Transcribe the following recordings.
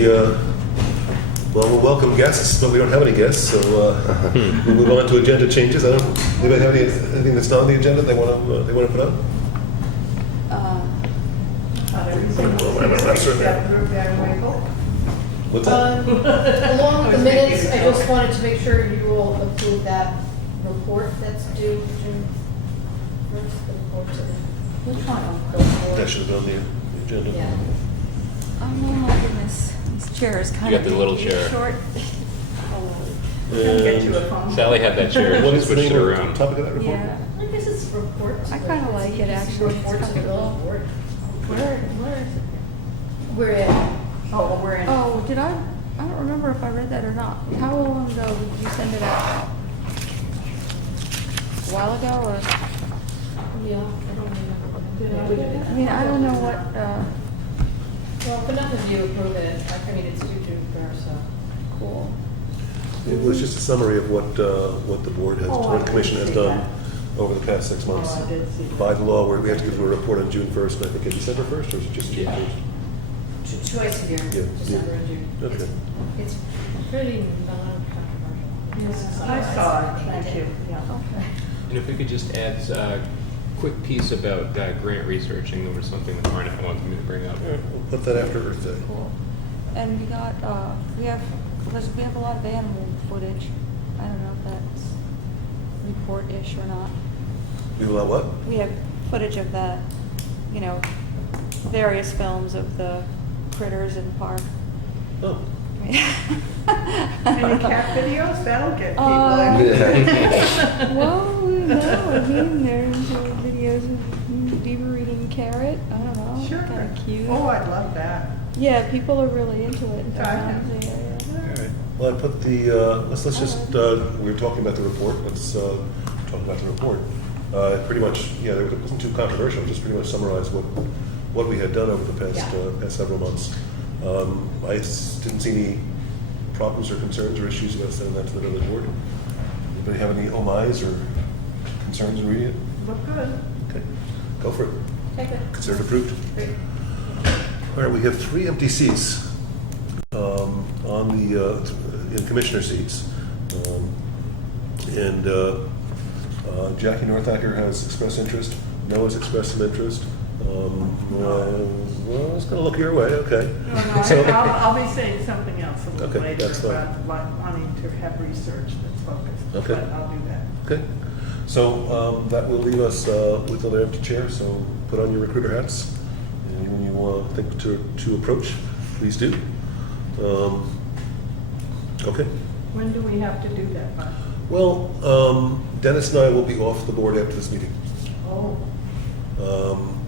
Well, we'll welcome guests, but we don't have any guests, so we'll move on to agenda changes. Anybody have anything that's not on the agenda they want to put up? What's that? Along with the minutes, I just wanted to make sure you will approve that report that's due June 1st, the report to the. Which one? That should have been on the agenda. Yeah. Oh my goodness, these chairs kind You of got the little chair. short. Get you a phone. Sally had that chair. What She is the switched it name of around. the topic of that report? Yeah. I guess it's a report. I kinda like it, actually. Report to the village board. Where is it? We're in. Oh, we're in. Oh, did I don't remember if I read that or not. How long ago did you send it out? A while ago, or? Yeah, I don't remember. I mean, I don't know what, Well, if enough of you approve it, I mean, it's due June 1st, so. cool. It was just a summary of what the board has, Oh, what the I commission did has see done that. over the past 6 months. Oh, I did see that. By the law, we have to give a report on June 1st, and I think in December 1st, or is it just June Yeah. 1st? Twice a year, Yeah, December yeah. and June. Okay. It's pretty non-controversial. Yes, I saw it, thank you. Yeah. Okay. And if we could just add a quick piece about grant researching, there was something that Marna wanted me to bring up. We'll put that after Earth Day. Cool. And we got, we have a lot of animal footage. I don't know if that's report-ish or not. We will have what? We have footage of the, various films of the critters in the park. Oh. Any cat videos? That'll get people. Well, no, I mean, there's videos of beaver eating carrot. I don't know. Sure. Kind of cute. Oh, I'd love that. Yeah, people are really into it. I know. All right. Well, I put the, let's just, we were talking about the report, let's talk about the report. Pretty much, yeah, it wasn't too controversial, just pretty much summarized what we had done over the past several months. I didn't see any problems or concerns or issues about sending that to the village board. Anybody have any oh my's or concerns in reading it? Look good. Okay, go for it. Okay, good. Consider it approved. Great. All right, we have 3 empty seats in commissioner seats. Jackie Northacker has expressed interest. Noah's expressed some interest. Well, it's going to look your way, okay. No, So- I'll be saying something else a little Okay, later that's fine. about wanting to have research that's focused. Okay. But I'll do that. Okay, so that will leave us with another empty chair, so put on your recruiter hats. And when you think to approach, please do. Okay. When do we have to do that by? Well, Dennis and I will be off the board after this meeting. Oh,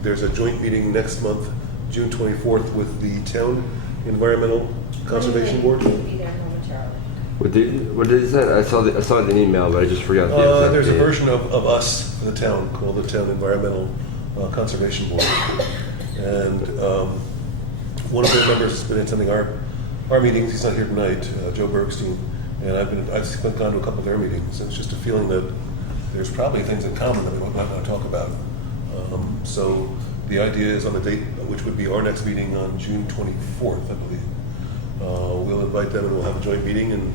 There's a joint meeting next month, June 24th, with the Town Environmental Conservation Board. We'll be there momentarily. What did it say? I saw it in an email, but I just forgot the exact There's a date. version of us, the town, called the Town Environmental Conservation Board. And one of their members has been attending our meetings. He's not here tonight, Joe Bergstein. And I've gone to a couple of their meetings. And it's just a feeling that there's probably things in common that we might want to talk about. So the idea is on the date, which would be our next meeting on June 24th, I believe. We'll invite them and we'll have a joint meeting and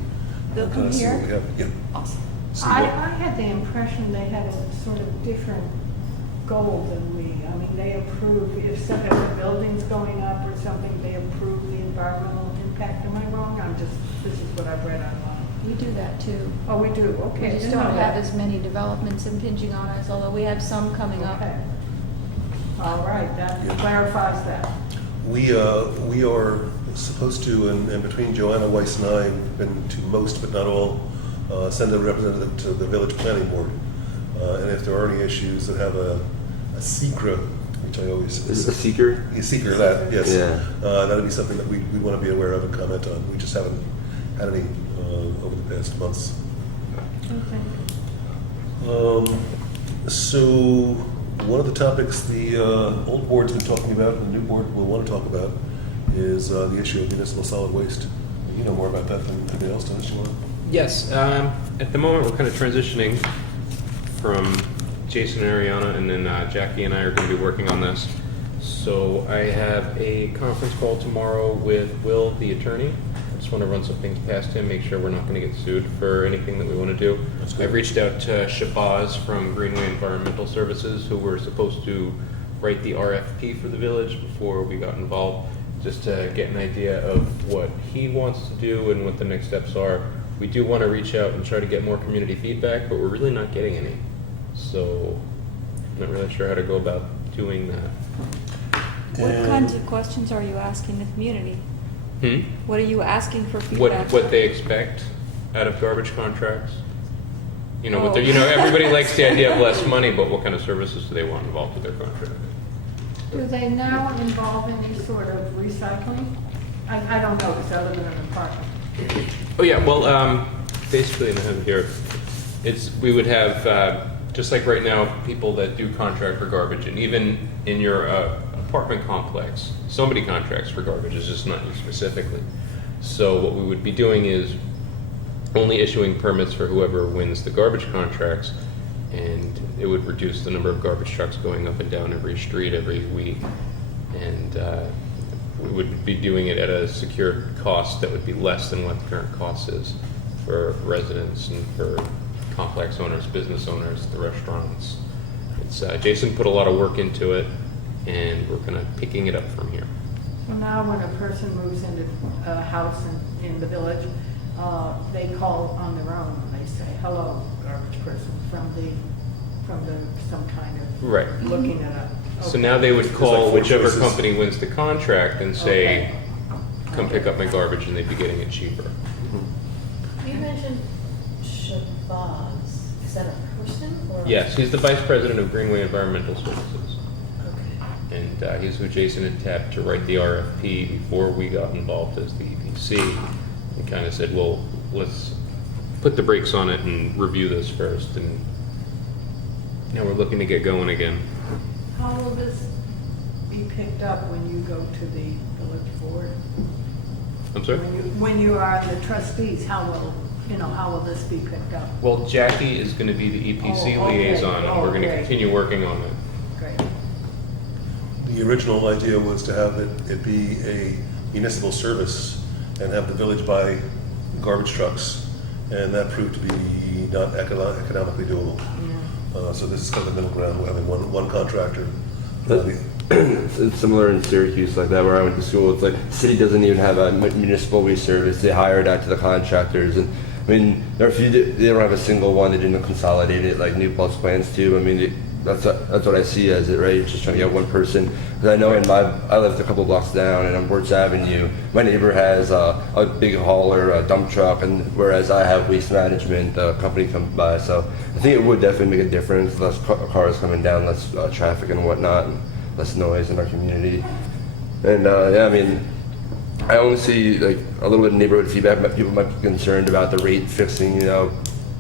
They'll kind come of see here? what we have. Yeah. Awesome. See I what- had the impression they had a sort of different goal than we. I mean, they approve, if some of the building's going up or something, they approve the environmental impact. Am I wrong? This is what I've read online. We do that too. Oh, we do, We okay. just didn't don't know have that. as many developments impinging on us, although we have some coming up. Okay. All right, that Yeah. clarifies that. We are supposed to, and between Joanna Weiss and I, we've been to most but not all, send a representative to the village planning board. And if there are any issues that have a secret, which I always... Is it a seeker? A seeker, that, yes. Yeah. That'd be something that we want to be aware of and comment on. We just haven't had any over the past months. Okay. So one of the topics the old board's been talking about and the new board will want to talk about is the issue of municipal solid waste. You know more about that than anybody else does, you want? Yes, at the moment we're kind of transitioning from Jason and Ariana, and then Jackie and I are going to be working on this. So I have a conference call tomorrow with Will, the attorney. I just want to run some things past him, make sure we're not going to get sued for anything that we want to do. That's good. I've reached out to Shabazz from Greenway Environmental Services, who were supposed to write the RFP for the village before we got involved, just to get an idea of what he wants to do and what the next steps are. We do want to reach out and try to get more community feedback, but we're really not getting any. So I'm not really sure how to go about doing that. What And- kinds of questions are you asking the community? Hmm? What are you asking for What feedback? they expect out of garbage contracts? You know, what Oh. they're, you know, everybody likes the idea of less money, but what kind of services do they want involved with their contract? Do they now involve any sort of recycling? I don't know, because I live in an apartment. Oh yeah, well, basically, and I have it here, we would have, just like right now, people that do contract for garbage, and even in your apartment complex, somebody contracts for garbage, it's just not you specifically. So what we would be doing is only issuing permits for whoever wins the garbage contracts, and it would reduce the number of garbage trucks going up and down every street every week. And we would be doing it at a secured cost that would be less than what the current cost is for residents and for complex owners, business owners, the restaurants. It's Jason put a lot of work into it, and we're kind of picking it up from here. So now when a person moves into a house in the village, they call on their own and they say, hello, garbage person, from some kind of Right. looking it up. So Okay. now they would There's like call four whichever choices. company wins the contract and say, Okay. come pick up my garbage, and they'd be getting it cheaper. You mentioned Shabazz. Is that a person or? Yes, he's the vice president of Greenway Environmental Services. Okay. And he's who Jason had tapped to write the RFP before we got involved as the EPC. He kind of said, well, let's put the brakes on it and review this first. And now we're looking to get going again. How will this be picked up when you go to the village board? I'm sorry? When you are the trustees, how will this be picked up? Well, Jackie is going to be the EPC Oh, okay. liaison, and we're going to Okay. continue working on it. Great. The original idea was to have it be a municipal service and have the village buy garbage trucks, and that proved to be not economically doable. So this is kind of the middle ground, we're having one contractor. It's similar in Syracuse like that, where I went to school. It's like the city doesn't even have a municipal waste service. They hire it out to the contractors, and I mean, there are a few. They don't have a single one. They didn't consolidate it like New Paltz plans to. I mean, that's what I see as it, right? Just trying to get one person. Because I know I lived a couple blocks down, and on Birch Avenue, my neighbor has a big hauler, a dump truck, and whereas I have waste management, the company comes by. So I think it would definitely make a difference. Less cars coming down, less traffic and whatnot, and less noise in our community. And yeah, I mean, I only see like a little bit of neighborhood feedback. People might be concerned about the rate fixing,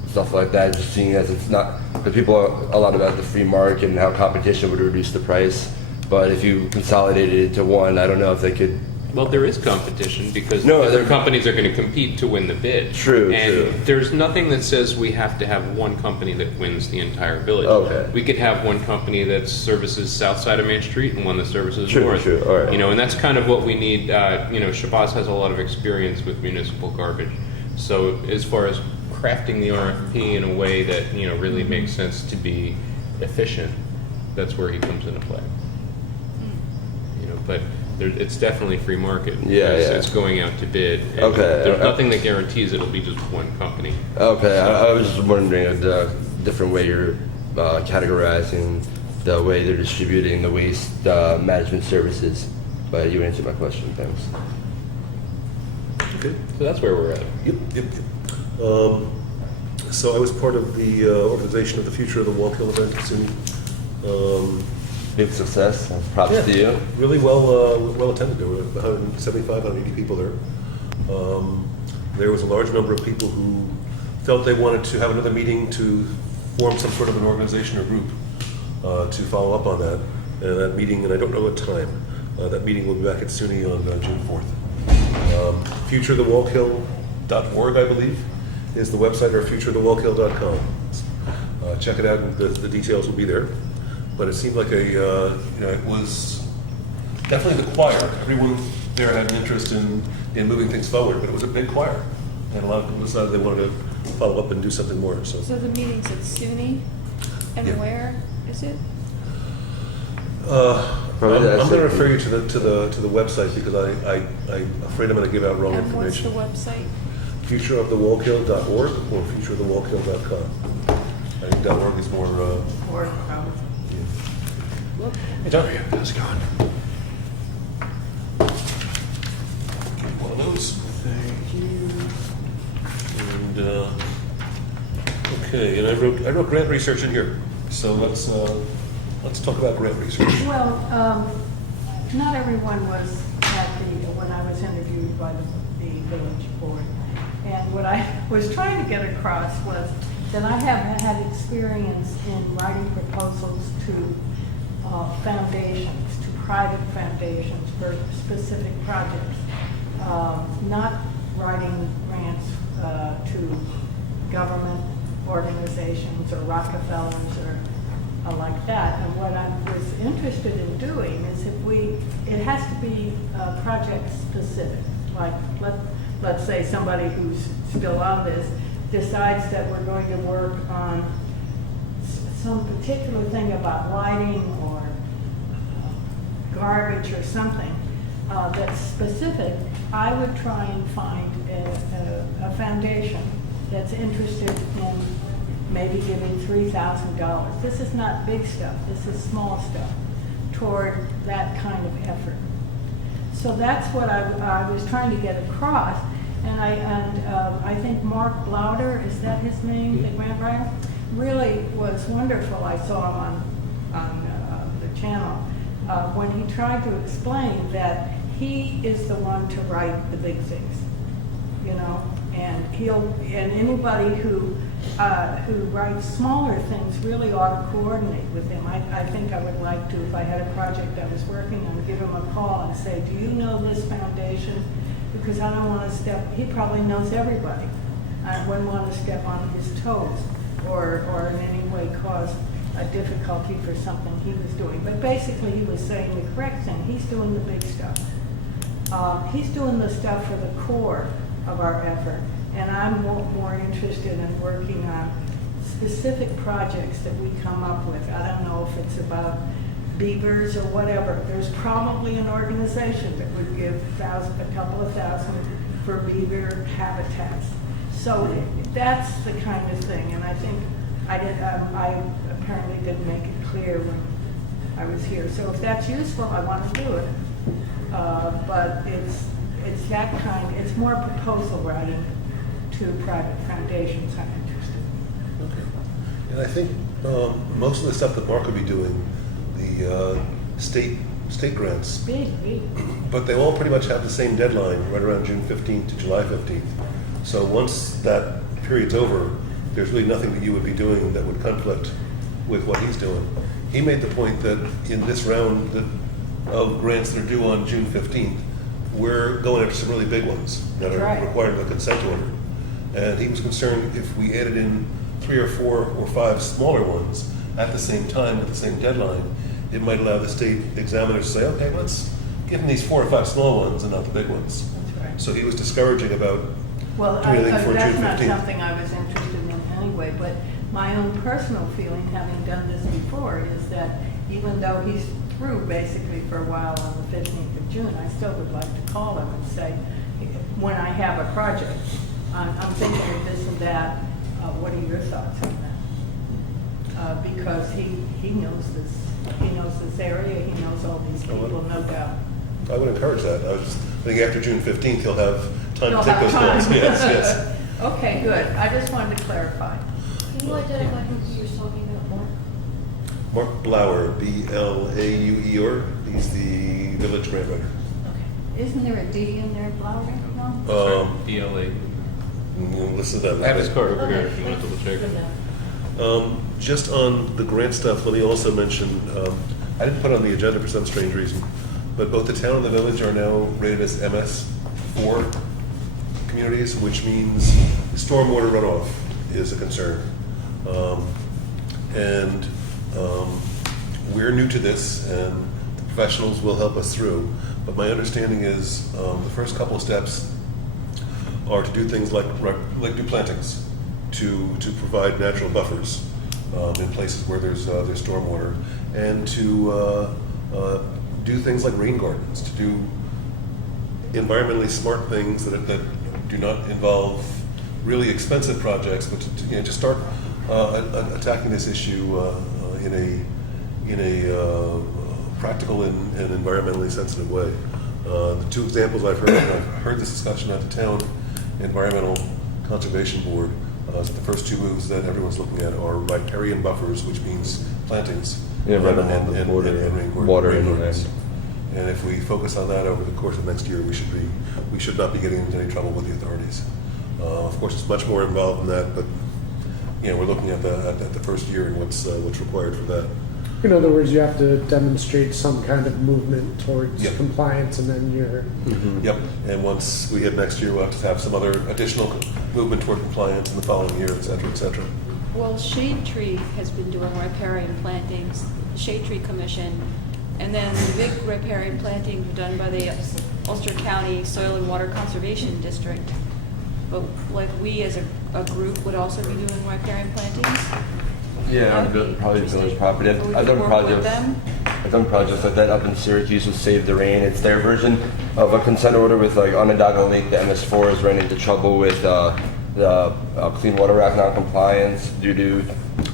stuff like that. Just seeing as it's not, because people are a lot about the free market and how competition would reduce the price. But if you consolidated it to one, I don't know if they could. Well, there is competition because No, other there- companies are going to compete to win the bid. True, And true. there's nothing that says we have to have one company that wins the entire village. Okay. We could have one company that services south side of Main Street and one that services True, north. true, all right. And that's kind of what we need. Shabazz has a lot of experience with municipal garbage. So as far as crafting the RFP in a way that, really makes sense to be efficient, that's where he comes into play. But it's definitely free market. Yeah, because yeah. It's going out to bid. And Okay. There's nothing that guarantees it'll be just one company. Okay, I was just wondering the different way you're categorizing the way they're distributing the waste management services. But you answered my question. Thanks. Okay. So that's where we're at. Yep. So I was part of the organization of the Future of the Wallkill event soon. Big success. Props to you. Really well attended. There were 175, 180 people there. There was a large number of people who felt they wanted to have another meeting to form some sort of an organization or group to follow up on that. And that meeting, and I don't know what time, that meeting will be back at SUNY on June 4th. futurethewallkill.org, I believe, is the website, or futurethewallkill.com. Check it out, and the details will be there. But it seemed like it was definitely the choir. Everyone there had an interest in moving things forward, but it was a big choir. And a lot of people decided they wanted to follow up and do something more, so. So the meeting's at SUNY, and Yeah. where is it? Probably I'm the going to SAP. refer you to the website because I'm afraid I'm going to give out wrong And what's the information. website? Futureofthewallkill.org or futureofthewallkill.com. I think .org is more. Or, Hey, John. How's it going? Get one of those. Thank you. And okay, and I wrote grant research in here. So let's talk about grant research. well, not everyone was happy when I was interviewed by the village board. And what I was trying to get across was that I have had experience in writing proposals to foundations, to private foundations for specific projects, not writing grants to government organizations or Rockefellers or like that. And what I was interested in doing is it has to be project specific. Like let's say somebody who's still on this decides that we're going to work on some particular thing about lighting or garbage or something that's specific. I would try and find a foundation that's interested in maybe giving $3,000. This is not big stuff, this is small stuff toward that kind of effort. So that's what I was trying to get across. And I think Mark Blauder, is that his name, the grant writer, really was wonderful. I saw him on the channel when he tried to explain that he is the one to write the big things, you know, and anybody who writes smaller things really ought to coordinate with him. I think I would like to, if I had a project I was working on, give him a call and say, do you know this foundation? Because I don't want to he probably knows everybody. I wouldn't want to step on his toes or in any way cause a difficulty for something he was doing. But basically he was saying the correct thing. He's doing the big stuff. He's doing the stuff for the core of our effort. And I'm more interested in working on specific projects that we come up with. I don't know if it's about beavers or whatever. There's probably an organization that would give a couple of thousand for beaver habitats. So that's the kind of thing. And I think I apparently didn't make it clear when I was here. So if that's useful, I want to do it. But it's that kind. It's more proposal writing to private foundations I'm interested in. Okay. And I think most of the stuff that Mark will be doing, the state grants, Big. but they all pretty much have the same deadline, right around June 15th to July 15th. So once that period's over, there's really nothing that you would be doing that would conflict with what he's doing. He made the point that in this round of grants that are due on June 15th, we're going after some really big ones that are Right. required of a consent order. And he was concerned if we added in 3 or 4 or 5 smaller ones at the same time, with the same deadline, it might allow the state examiners to say, okay, let's give them these 4 or 5 small ones and not the big ones. That's right. So he was discouraging about Well, doing anything for that's June not 15th. something I was interested in anyway, but my own personal feeling, having done this before, is that even though he's through basically for a while on the 15th of June, I still would like to call him and say, when I have a project, I'm thinking of this and that, what are your thoughts on that? Because he knows this area, he knows all these people, no doubt. I would encourage that. I think after June 15th, he'll have time You'll to take have those time. calls. Yes. Okay, good. I just wanted to clarify. Can you identify who you're talking about, Mark? Mark Blauer, B-L-A-U-E-R. He's the village grant writer. Okay. Isn't there a D in there, Blauer? No? DLA. Listen to that. I have his card over here Okay, if you want to double check. good enough. Just on the grant stuff, let me also mention, I didn't put it on the agenda for some strange reason, but both the town and the village are now rated as MS4 communities, which means stormwater runoff is a concern. And we're new to this, and the professionals will help us through. But my understanding is the first couple of steps are to do things like do plantings, to provide natural buffers in places where there's stormwater, and to do things like rain gardens, to do environmentally smart things that do not involve really expensive projects, but to just start attacking this issue in a practical and environmentally sensitive way. The two examples I've heard this discussion at the town Environmental Conservation Board. The first two moves that everyone's looking at are riparian buffers, which means plantings, Yeah, right and along the border, rain water rain and gardens. land. And if we focus on that over the course of next year, we should not be getting into any trouble with the authorities. Of course, it's much more involved than that, but we're looking at the first year and what's required for that. In other words, you have to demonstrate some kind of movement towards Yep. compliance, and then you're. Yep. And once we hit next year, we'll have to have some other additional movement toward compliance in the following year, et cetera, et cetera. Well, Shade Tree has been doing riparian plantings, Shade Tree Commission, and then the big riparian planting done by the Ulster County Soil and Water Conservation District. But like we as a group would also be doing riparian plantings? Yeah, That would be probably village interesting. property. Or we I've could done work with projects. them. I've done projects like that up in Syracuse with Save the Rain. It's their version of a consent order with like Onondaga Lake. The MS4 has run into trouble with the Clean Water Act non-compliance due to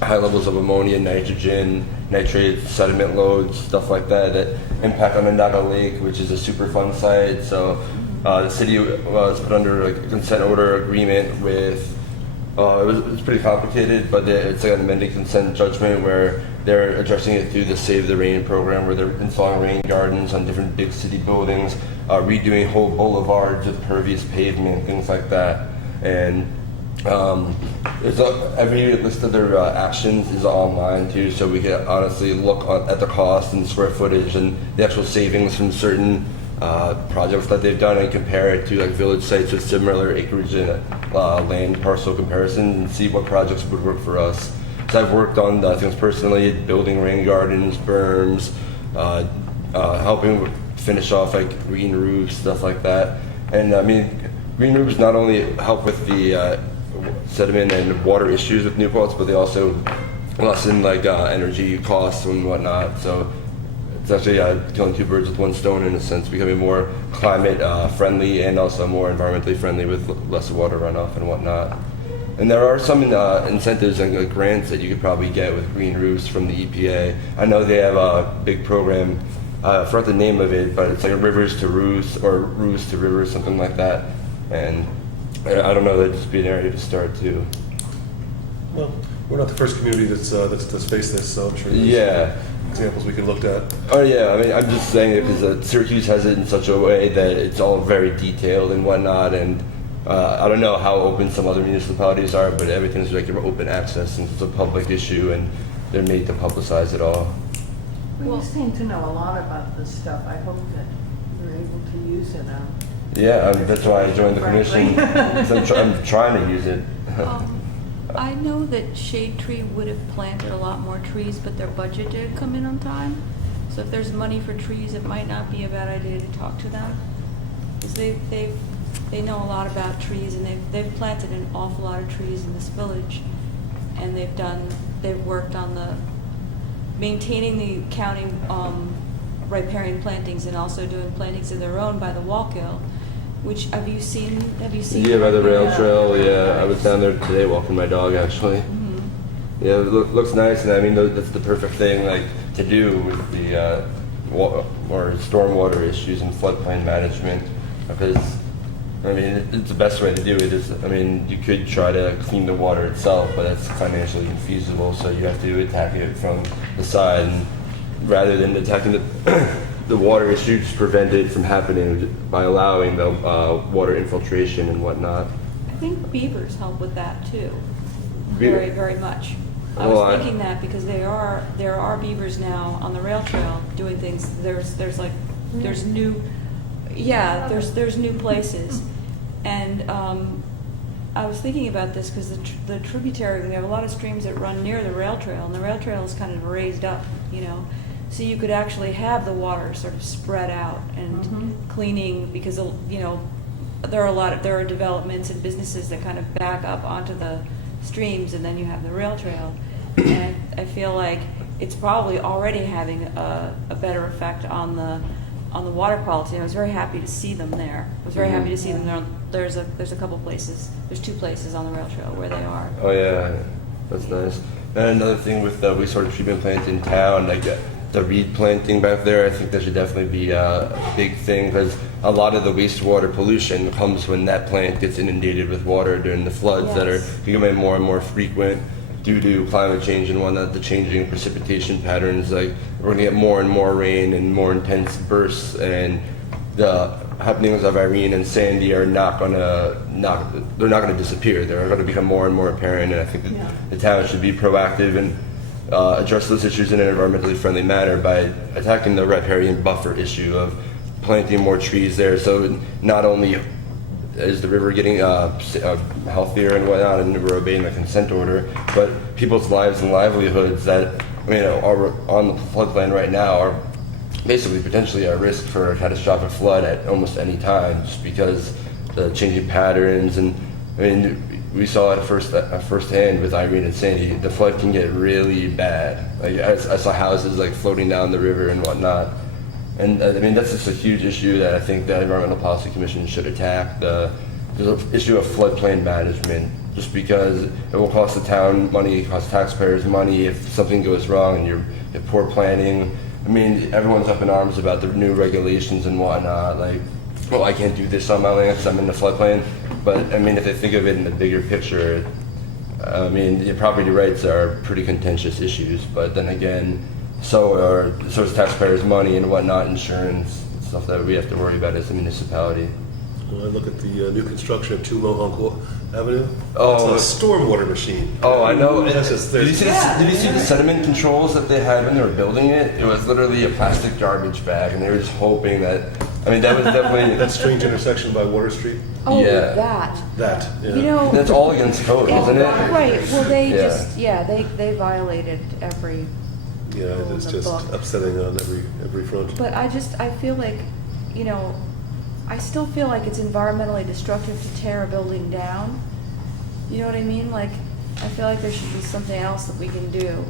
high levels of ammonia, nitrogen, nitrate, sediment loads, stuff like that impact Onondaga Lake, which is a Superfund site. So the city was put under like a consent order agreement with. It was pretty complicated, but it's like an amended consent judgment where they're addressing it through the Save the Rain program, where they're installing rain gardens on different big city buildings, redoing whole boulevards with pervious pavement, things like that. And there's every list of their actions is online too, so we can honestly look at the cost and square footage and the actual savings from certain projects that they've done and compare it to like village sites with similar acreage and land parcel comparisons and see what projects would work for us. So I've worked on things personally, building rain gardens, berms, helping finish off like green roofs, stuff like that. And I mean, green roofs not only help with the sediment and water issues with new paltz, but they also lessen like energy costs and whatnot. So it's actually killing two birds with one stone in a sense, becoming more climate friendly and also more environmentally friendly with less water runoff and whatnot. And there are some incentives and grants that you could probably get with green roofs from the EPA. I know they have a big program, I forgot the name of it, but it's like Rivers to Roofs or Roofs to Rivers, something like that. And I don't know, that'd just be an area to start too. Well, we're not the first community that's faced this, so I'm sure there's Yeah. examples we can look at. Oh yeah, I mean, I'm just saying it because Syracuse has it in such a way that it's all very detailed and whatnot, and I don't know how open some other municipalities are, but everything's like open access and it's a public issue, and they're made to publicize it all. Well, you seem to know a lot about this stuff. I hope that you're able to use it. Yeah, that's why I joined the commission. So I'm trying to use it. I know that Shade Tree would have planted a lot more trees, but their budget didn't come in on time. So if there's money for trees, it might not be a bad idea to talk to them. Because they know a lot about trees, and they've planted an awful lot of trees in this village. And they've worked on the maintaining the county riparian plantings and also doing plantings of their own by the Wallkill. Which have you seen? Yeah, by the rail Yeah. trail. Yeah, I was down there today walking my dog actually. Yeah, it looks nice, and I mean that's the perfect thing like to do with the or stormwater issues and floodplain management, because I mean it's the best way to do it. Is I mean you could try to clean the water itself, but that's financially infeasible. So you have to attack it from the side, and rather than attacking the water issue, just prevent it from happening by allowing the water infiltration and whatnot. I think beavers help with that too, Beaver- very, very much. I Well, was thinking that because there are beavers now on the rail trail doing things. There's new, yeah, there's new places, and I was thinking about this because the tributary, we have a lot of streams that run near the rail trail, and the rail trail is kind of raised up, you know. So you could actually have the water sort of spread out and Mhm. cleaning, because, you know, there are developments and businesses that kind of back up onto the streams, and then you have the rail trail. And I feel like it's probably already having a better effect on the water quality. I was very happy to see them there. I was very happy to see them there. There's a couple places, there's 2 places on the rail trail where they are. Oh yeah, that's nice. And another thing with the wastewater treatment plants in town, like the reed planting back there, I think that should definitely be a big thing, because a lot of the wastewater pollution comes when that plant gets inundated with water during the floods that are Yes. becoming more and more frequent due to climate change and whatnot, the changing precipitation patterns. Like, we're gonna get more and more rain and more intense bursts, and the happenings of Irene and Sandy are they're not gonna disappear. They're gonna become more and more apparent, and I think that Yeah. the town should be proactive and address those issues in an environmentally friendly manner by attacking the riparian buffer issue of planting more trees there. So not only is the river getting healthier and whatnot, and we're obeying the consent order, but people's lives and livelihoods that are on the floodplain right now are basically potentially at risk for a catastrophic flood at almost any time, just because the changing patterns. And I mean, we saw it firsthand with Irene and Sandy. The flood can get really bad. Like, I saw houses like floating down the river and whatnot. And I mean, that's just a huge issue that I think the Environmental Policy Commission should attack. The issue of floodplain management, just because it will cost the town money, cost taxpayers money if something goes wrong and you have poor planning. I mean, everyone's up in arms about the new regulations and whatnot. Like, well, I can't do this on my land because I'm in the floodplain. But I mean, if they think of it in the bigger picture, I mean, the property rights are pretty contentious issues. But then again, so is taxpayers' money and whatnot, insurance, stuff that we have to worry about as a municipality. When I look at the new construction of 2 Mohawk Avenue, Oh. it's a stormwater machine. Oh, I know. It's just- Did you see Yeah. Did you see the sediment controls that they had when they were building it? It was literally a plastic garbage bag, and they were just hoping that. I mean, that was definitely. That strange intersection by Water Street, Oh, Yeah. that. that, yeah. You know. That's all against code, isn't it? Right, well, they Yeah. they violated every, Yeah, it's the just book. upsetting on every front. but I feel like, you know, I still feel like it's environmentally destructive to tear a building down. You know what I mean? Like, I feel like there should be something else that we can do,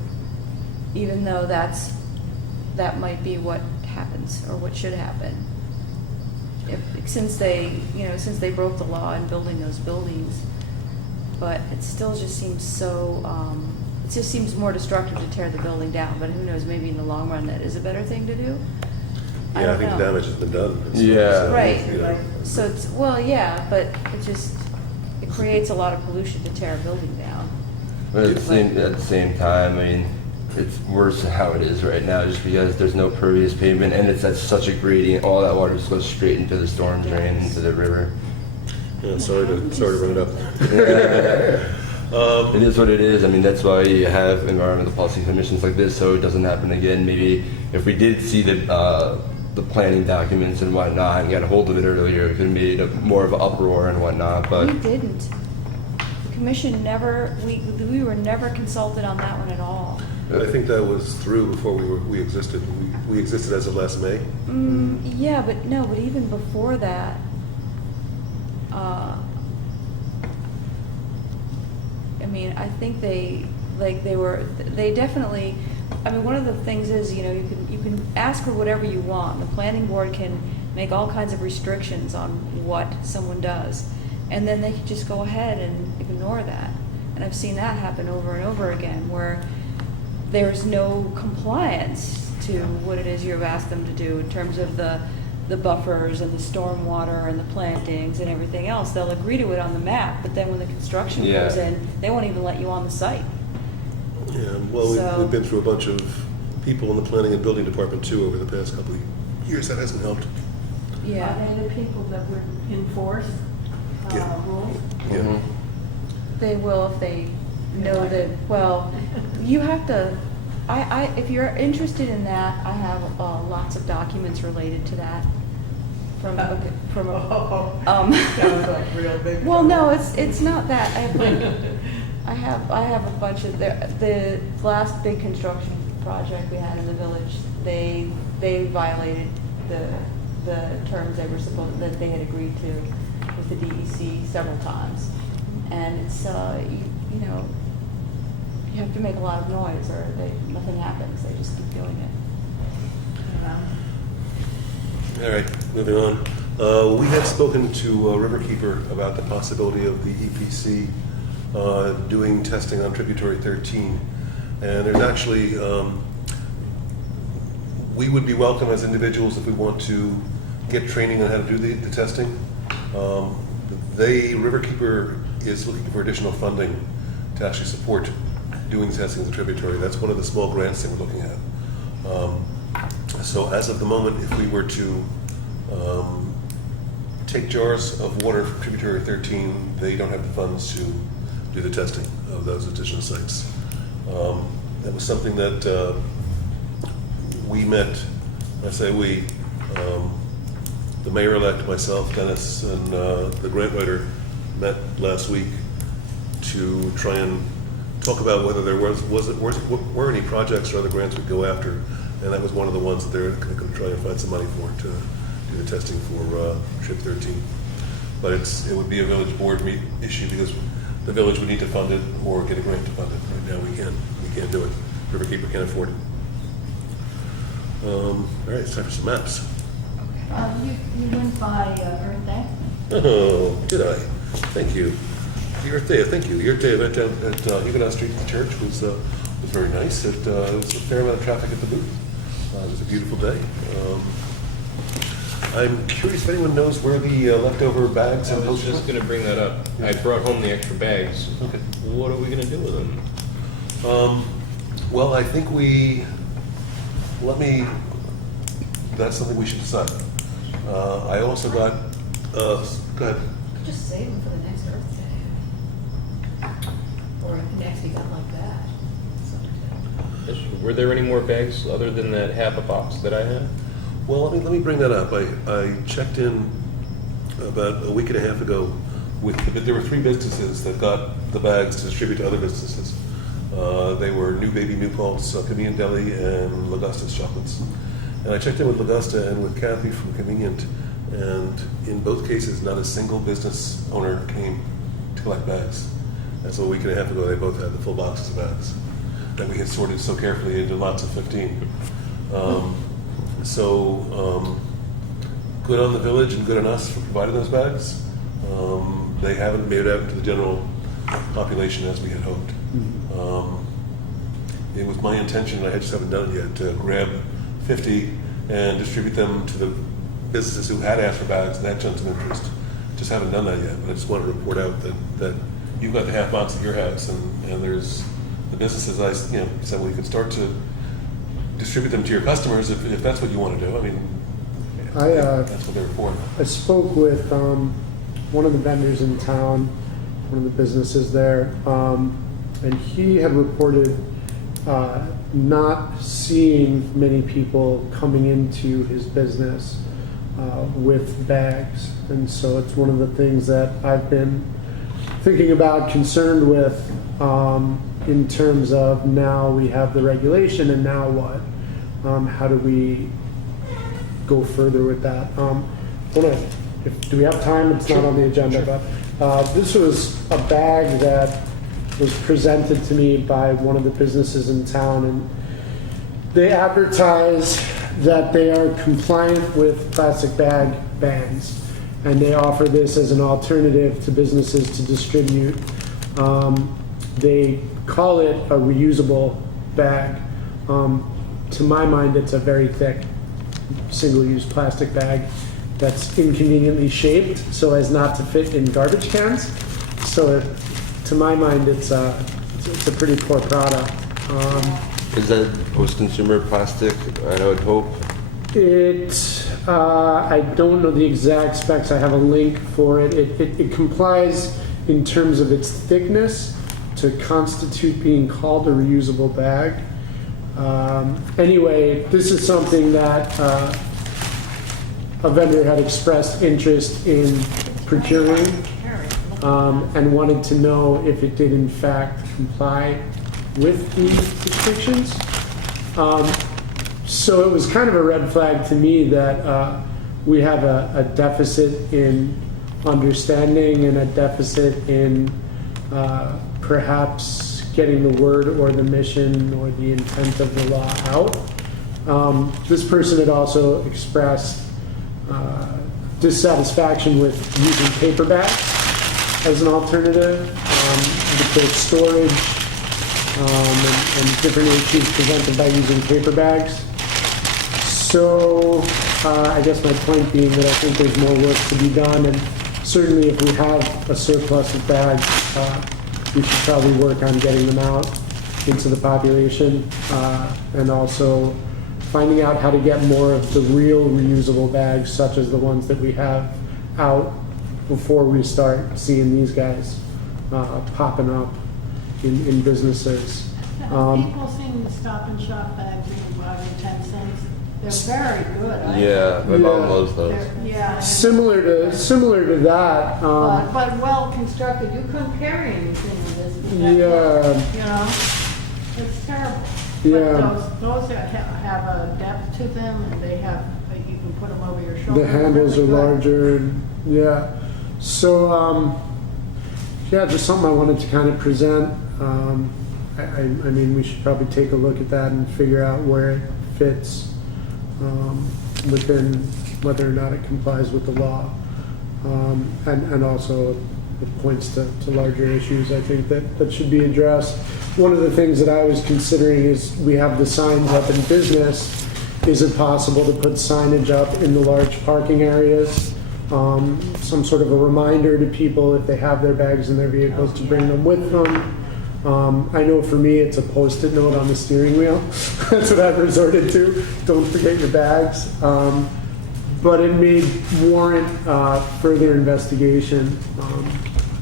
even though that might be what happens, or what should happen. Since they broke the law in building those buildings, but it still just seems so, it just seems more destructive to tear the building down, but who knows, maybe in the long run that is a better thing to do? Yeah, I don't think the know. damage has been done. Yeah. Right. You know, So it's, well, yeah, but it creates a lot of pollution to tear a building down. But at the same time, I mean, it's worse than how it is right now, just because there's no pervious pavement, and it's at such a gradient. All that water just goes straight into the storm drain, into the river. yeah, sorry to bring it up. It is what it is. I mean, that's why you have environmental policy commissions like this, so it doesn't happen again. Maybe if we did see the planning documents and whatnot and got a hold of it earlier, it could have made more of an uproar and whatnot. But We didn't. The commission never, we were never consulted on that one at all. I think that was through before we existed. We existed as of last May. Yeah, but even before that, I mean, I think they definitely, I mean, one of the things is, you know, you can ask for whatever you want. The planning board can make all kinds of restrictions on what someone does, and then they can just go ahead and ignore that. And I've seen that happen over and over again, where there's no compliance to what it is you've asked them to do in terms of the buffers and the storm water and the plantings and everything else. They'll agree to it on the map, but then when the construction Yeah. goes in, they won't even let you on the site. Yeah, well, So- we've been through a bunch of people in the planning and building department too over the past couple of years. That hasn't helped. Yeah. Are they the people that would enforce Yeah. rules? Yeah. Mhm. They will if they know that, well, you have to, if you're interested in that, I have lots of documents related to that from Oh, um, sounds like real big. well, trouble. no, it's not that. I have a bunch of the last big construction project we had in the village, they violated the terms they were supposed, that they had agreed to with the DEC several times. And it's, you know, you have to make a lot of noise or nothing happens, they just keep doing it. All right, moving on. We had spoken to Riverkeeper about the possibility of the EPC doing testing on Tributary 13. And there's actually, we would be welcome as individuals if we want to get training on how to do the testing. Riverkeeper is looking for additional funding to actually support doing testing of the tributary. That's one of the small grants that we're looking at. So as of the moment, if we were to take jars of water from Tributary 13, they don't have the funds to do the testing of those additional sites. That was something that we met, I say we, the mayor-elect, myself, Dennis, and the grant writer met last week to try and talk about whether there were any projects or other grants we'd go after, and that was one of the ones that they're going to try and find some money for to do the testing for Trip 13. But it would be a village board issue because the village would need to fund it or get a grant to fund it. Right now we can't do it. Riverkeeper can't afford it. All right, it's time for some maps. You went by Earth Day? Oh, did I? Thank you. The Earth Day, thank you. The Earth Day event down at Huguenot Street at the church was very nice. It was a fair amount of traffic at the booth. It was a beautiful day. I'm curious if anyone knows where the leftover bags I and was posters just went. going to bring that up. I brought home the extra bags. Okay. What are we going to do with them? Well, I think that's something we should decide. I also got, go ahead. Just save them for the next Earth Day. Or a next event like that. Were there any more bags other than that half a box that I had? Well, let me bring that up. I checked in about a week and a half ago there were 3 businesses that got the bags to distribute to other businesses. They were New Baby, New Paltz, Convenient Deli, and Lagusta's Chocolates. And I checked in with Lagusta and with Kathy from Convenient, and in both cases, not a single business owner came to collect bags. And so a week and a half ago, they both had the full boxes of bags that we had sorted so carefully into lots of 15. Good on the village and good on us for providing those bags. They haven't made it out into the general population as we had hoped. It was my intention, and I just haven't done it yet, to grab 50 and distribute them to the businesses who had asked for bags and had shown some interest. Just haven't done that yet, but I just want to report out that you've got the half box at your house, and there's the businesses I said we could start to distribute them to your customers if that's what you want to do. I mean, that's what they're for. I spoke with one of the vendors in town, one of the businesses there, and he had reported not seeing many people coming into his business with bags. And so it's one of the things that I've been thinking about, concerned with, in terms of now we have the regulation and now what? How do we go further with that? Do we have time? It's not on the agenda, but this was a bag that was presented to me by one of the businesses in town, and they advertise that they are compliant with plastic bag bans, and they offer this as an alternative to businesses to distribute. They call it a reusable bag. To my mind, it's a very thick single-use plastic bag that's inconveniently shaped so as not to fit in garbage cans. So to my mind, it's a pretty poor product. Is that post-consumer plastic? I would hope. I don't know the exact specs. I have a link for it. It complies in terms of its thickness to constitute being called a reusable bag. Anyway, this is something that a vendor had expressed interest in procuring and wanted to know if it did in fact comply with the restrictions. So it was kind of a red flag to me that we have a deficit in understanding and a deficit in perhaps getting the word or the mission or the intent of the law out. This person had also expressed dissatisfaction with using paper bags as an alternative with their storage and different issues presented by using paper bags. So I guess my point being that I think there's more work to be done, and certainly if we have a surplus of bags, we should probably work on getting them out into the population, and also finding out how to get more of the real reusable bags, such as the ones that we have out, before we start seeing these guys popping up in businesses. People seem to Stop and Shop bags, you can buy them 10 cents. They're very good. Yeah, my mom Yeah. loves those. Yeah. Similar to that. But well constructed, you couldn't carry anything in this. Yeah. You know, it's terrible. Yeah. But those that have a depth to them, and they have, you can put them over your shoulder. The handles are Really good. larger. Yeah. So, yeah, just something I wanted to kind of present. I mean, we should probably take a look at that and figure out where it fits within whether or not it complies with the law. And also it points to larger issues, I think, that should be addressed. One of the things that I was considering is we have the signs up in business. Is it possible to put signage up in the large parking areas? Some sort of a reminder to people if they have their bags in their vehicles to bring them with them. I know for me it's a post-it note on the steering wheel. That's what I've resorted to. Don't forget your bags. But it may warrant further investigation.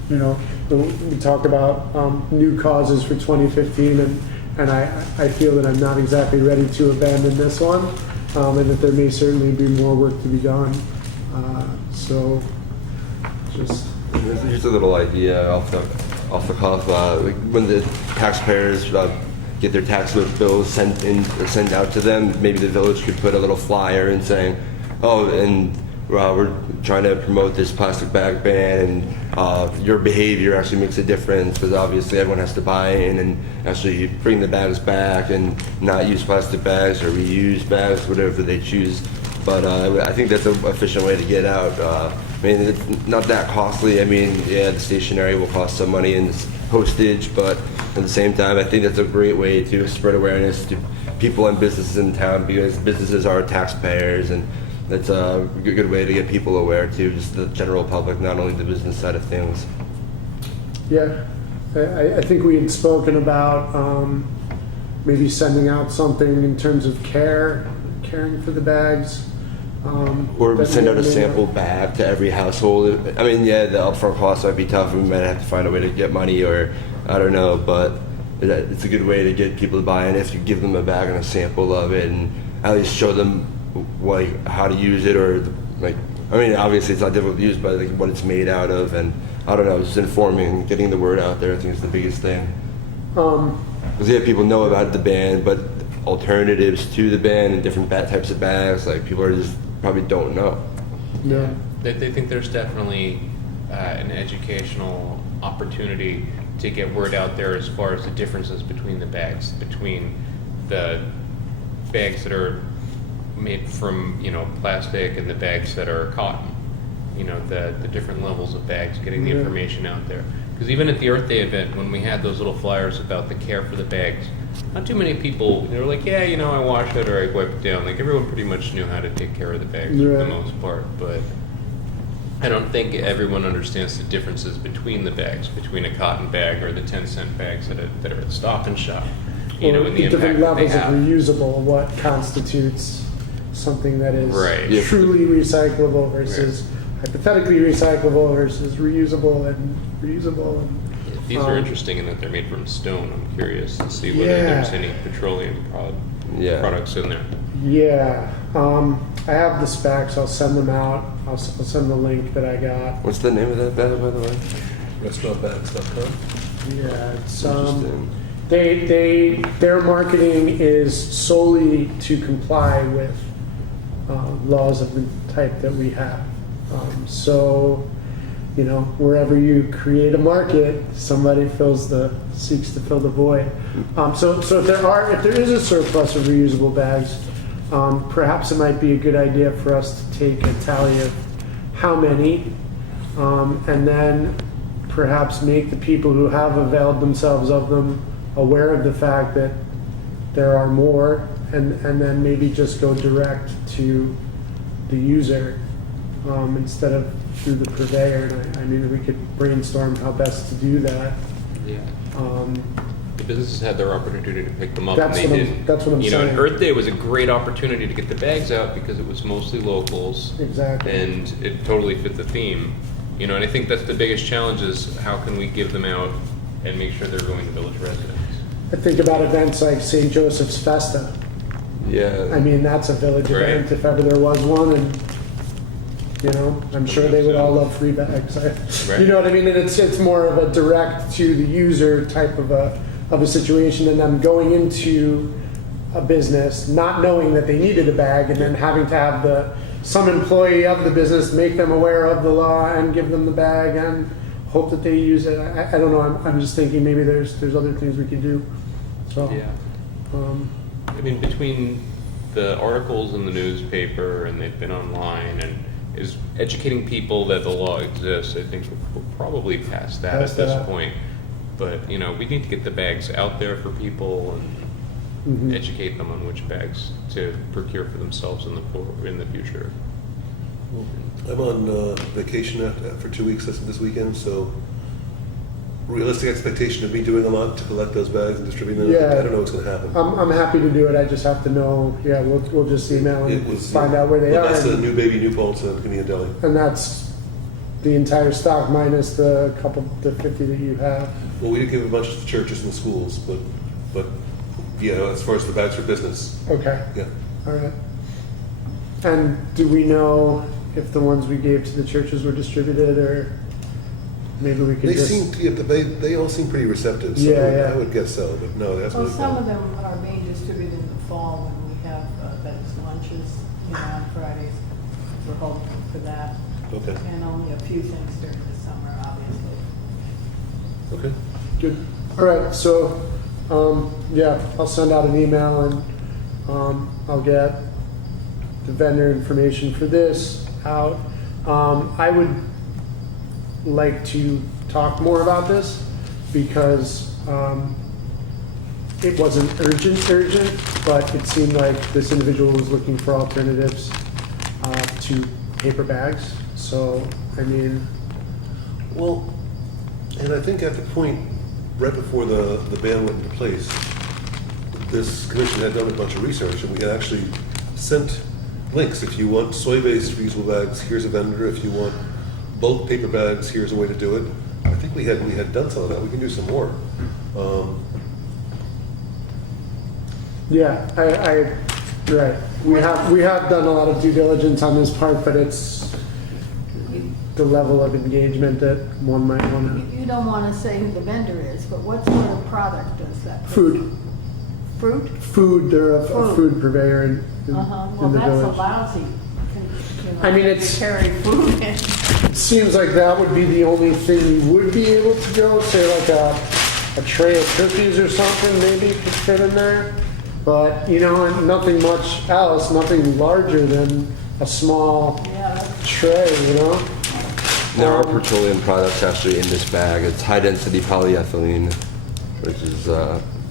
You know, we talk about new causes for 2015, and I feel that I'm not exactly ready to abandon this one, and that there may certainly be more work to be done. So, just Here's a little idea off the cuff. Like when the taxpayers get their tax bills sent out to them, maybe the village could put a little flyer in saying, "Oh, and we're trying to promote this plastic bag ban, and your behavior actually makes a difference, because obviously everyone has to buy in and actually bring the bags back and not use plastic bags or reuse bags, whatever they choose." But I think that's an efficient way to get out. I mean, it's not that costly. I mean, yeah, the stationery will cost some money and postage, but at the same time, I think that's a great way to spread awareness to people and businesses in town, because businesses are taxpayers, and that's a good way to get people aware too, just the general public, not only the business side of things. yeah, I think we had spoken about maybe sending out something in terms of caring for the bags. Or that send out a may- sample bag to every household. I mean, yeah, the upfront cost might be tough. We might have to find a way to get money, or I don't know, but it's a good way to get people to buy in if you give them a bag and a sample of it, and at least show them like how to use it, or like, I mean, obviously it's not difficult to use, but like what it's made out of, and I don't know, just informing, getting the word out there, I think is the biggest thing. Because yeah, people know about the ban, but alternatives to the ban and different types of bags, like people are just probably don't know. No. They think there's definitely an educational opportunity to get word out there as far as the differences between the bags, between the bags that are made from, you know, plastic and the bags that are cotton. You know, the different levels of bags, getting the Yeah. information out there. Because even at the Earth Day event, when we had those little flyers about the care for the bags, not too many people, they were like, yeah, you know, I wash it or I wipe it down. Like, everyone pretty much knew how to take care of the bags for the Right. most part. But I don't think everyone understands the differences between the bags, between a cotton bag or the 10-cent bags that are at Stop and Shop. You know, Or and the different impact that they levels of have. reusable, what constitutes something that is Right. Yeah. truly recyclable versus hypothetically recyclable versus reusable and reusable. And, These are interesting in that they're made from stone. I'm curious to see whether Yeah. there's any petroleum Yeah. products in there. Yeah, I have the specs. I'll send them out. I'll send the link that I got. What's the name of that bag, by the way? Restaurantbags.com. Yeah, it's Interesting. Their marketing is solely to comply with laws of the type that we have. So, you know, wherever you create a market, somebody seeks to fill the void. So if there is a surplus of reusable bags, perhaps it might be a good idea for us to take a tally of how many, and then perhaps make the people who have availed themselves of them aware of the fact that there are more, and then maybe just go direct to the user instead of through the purveyor. And I mean, we could brainstorm how best to do that. Yeah. The businesses had their opportunity to pick them up, That's and they what I'm- didn't. that's what I'm You know, and saying. Earth Day was a great opportunity to get the bags out because it was mostly locals. Exactly. And it totally fit the theme. You know, and I think that's the biggest challenge is how can we give them out and make sure they're going to village residents. I think about events like St. Joseph's Festa. Yeah. I mean, that's a village Right. event if ever there was one, and you know, I'm sure they would all love free bags. Right. You know what I mean? And it's more of a direct to the user type of a situation, and them going into a business not knowing that they needed a bag, and then having to have some employee of the business make them aware of the law and give them the bag and hope that they use it. I don't know. I'm just thinking maybe there's other things we could do. So. Yeah. Um, I mean, between the articles in the newspaper and they've been online and is educating people that the law exists, I think we're probably past that Past at this that. point. But, you know, we need to get the bags out there for people and Mhm. educate them on which bags to procure for themselves in the future. I'm on vacation for 2 weeks this weekend, so realistic expectation of me doing a lot to collect those bags and distribute them. Yeah. I don't know what's going to happen. I'm happy to do it. I just have to know. Yeah, we'll just email It and was find out where they well, are. That's the And, new baby, new Paltz in Delhi. and that's the entire stock minus the 50 that you have. Well, we did give a bunch to the churches and the schools, but yeah, as far as the bags for business, Okay. yeah. All right. And do we know if the ones we gave to the churches were distributed, or maybe we could They just? seem, yeah, they all seem pretty receptive. So Yeah, yeah. I would guess so, but no, that's Well, what. some of them are being distributed in the fall when we have those lunches, you know, on Fridays. We're hoping for that. Okay. And only a few things during the summer, obviously. Okay. Good. All right. So, yeah, I'll send out an email and I'll get the vendor information for this out. I would like to talk more about this because it wasn't urgent, but it seemed like this individual was looking for alternatives to paper bags. So, I mean, Well, and I think at the point, right before the ban went into place, this commission had done a bunch of research, and we had actually sent links. If you want soy-based reusable bags, here's a vendor. If you want bulk paper bags, here's a way to do it. I think we had done some of that. We can do some more. yeah, you're right. We have done a lot of due diligence on this part, but it's the level of engagement that one might want to. You don't want to say who the vendor is, but what sort of product does that? Food. Fruit? Food, they're a Food. food purveyor in Well, the that's a village. lousy. I mean, it's- to carry food in. It seems like that would be the only thing you would be able to go, say like a tray of cookies or something maybe could fit in there. But, you know, and nothing much else, nothing larger than a small Yeah, that's tray, you know? There are petroleum products actually in this bag. It's high density polyethylene, which is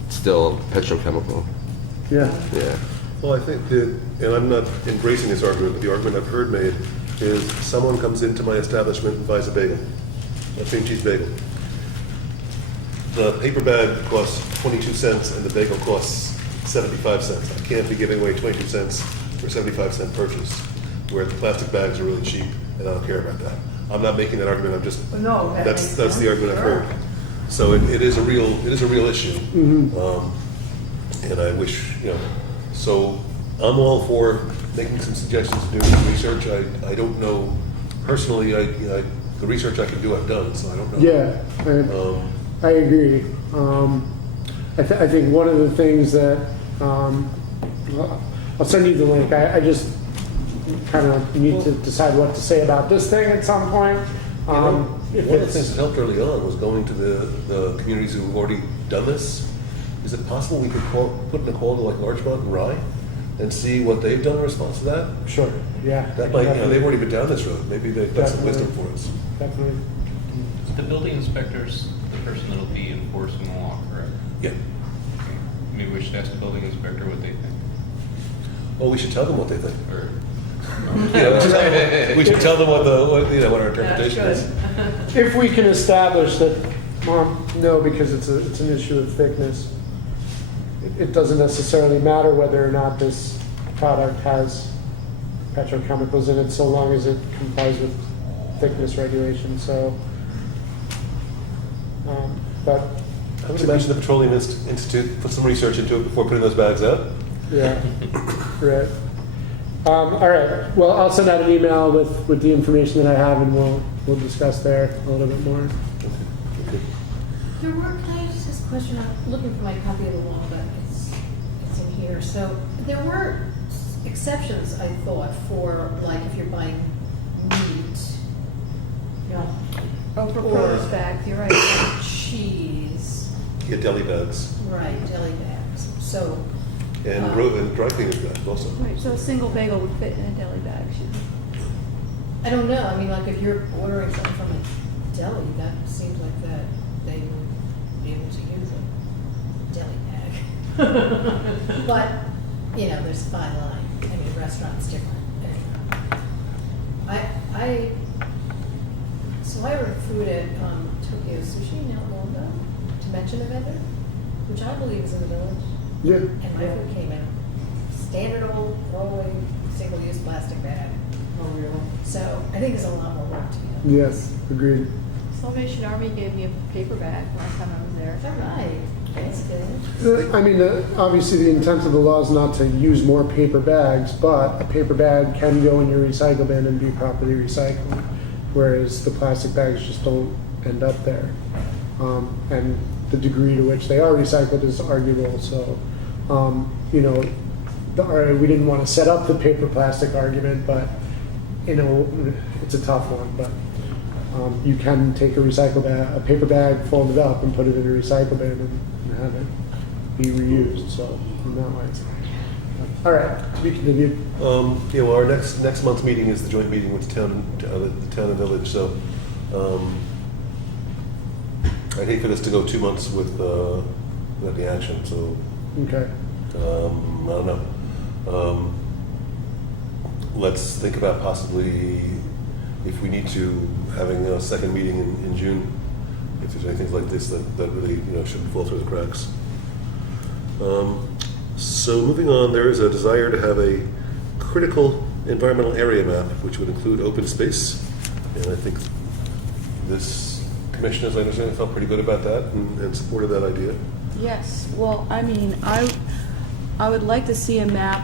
still petrochemical. Yeah. Yeah. Well, I think that, and I'm not embracing this argument, but the argument I've heard made is someone comes into my establishment and buys a bagel, a cream cheese bagel. The paper bag costs 22 cents and the bagel costs 75 cents. I can't be giving away 22 cents for a 75-cent purchase, where the plastic bags are really cheap, and I don't care about that. I'm not making that argument. I'm just No, that that's makes the sense, argument I've sure. heard. So it is a real issue, and I wish, you know. So I'm all for making some suggestions to do some research. I don't know personally. The research I can do, I've done, so I don't know. Yeah, I agree. I think one of the things that, I'll send you the link. I just kind of need to decide what to say about this thing at some point. You know, If one of the it's- things that helped early on was going to the communities who've already done this. Is it possible we could put in a call to like Larchmont and Rye and see what they've done in response to that? Sure, yeah. That might, you know, they've already been down this road. Maybe they've got some wisdom for us. Definitely. The building inspector's the person that'll be enforcing the law, correct? Yeah. Maybe we should ask the building inspector what they think, Well, we should tell them what they think. or. Yeah, we should tell them what our interpretation is. If we can establish that, no, because it's an issue of thickness. It doesn't necessarily matter whether or not this product has petrochemicals in it, so long as it complies with thickness regulations, so. But, I would imagine the Petroleum Institute put some research into it before putting those bags out. yeah, right. All right, well, I'll send out an email with the information that I have, and we'll discuss there a little bit more. Okay. There were, can I just ask a question? I'm looking for my copy of the law, but it's in here. So there were exceptions, I thought, for like if you're buying meat, you know, Oh, for produce bags, you're right. cheese, Get deli bags right, deli bags. So, and dry cleaners bags also. Right, so a single bagel would fit in a deli bag, I don't know, I mean, like if you're ordering something from a deli, that seems like that they would be able to use a deli bag. But, you know, there's a fine line. I mean, restaurant's different. So I ordered food at Tokyo Sushi not long ago, to mention a vendor, which I believe is in the village. Yeah. And my food came out standard old throwaway single-use plastic bag. Oh, really? So I think there's a lot more work to be done. Yes, agreed. Salvation Army gave me a paper bag last time I was there. Is that right? That's good. I mean, obviously, the intent of the law is not to use more paper bags, but a paper bag can go in your recycle bin and be properly recycled, whereas the plastic bags just don't end up there. And the degree to which they are recycled is arguable, so, you know, we didn't want to set up the paper plastic argument, but, you know, it's a tough one, but you can take a paper bag, fold it up, and put it in a recycle bin and have it be reused. So in that way, all right. To be continued. You know, our next month's meeting is the joint meeting with the town and village. So I'd hate for this to go 2 months without the action. So Okay. I don't know. Let's think about possibly, if we need to, having a second meeting in June, if there's anything like this that really, you know, shouldn't fall through the cracks. So moving on, there is a desire to have a critical environmental area map, which would include open space. And I think this commission, as I understand it, felt pretty good about that and supported that idea. Yes, well, I mean, I would like to see a map,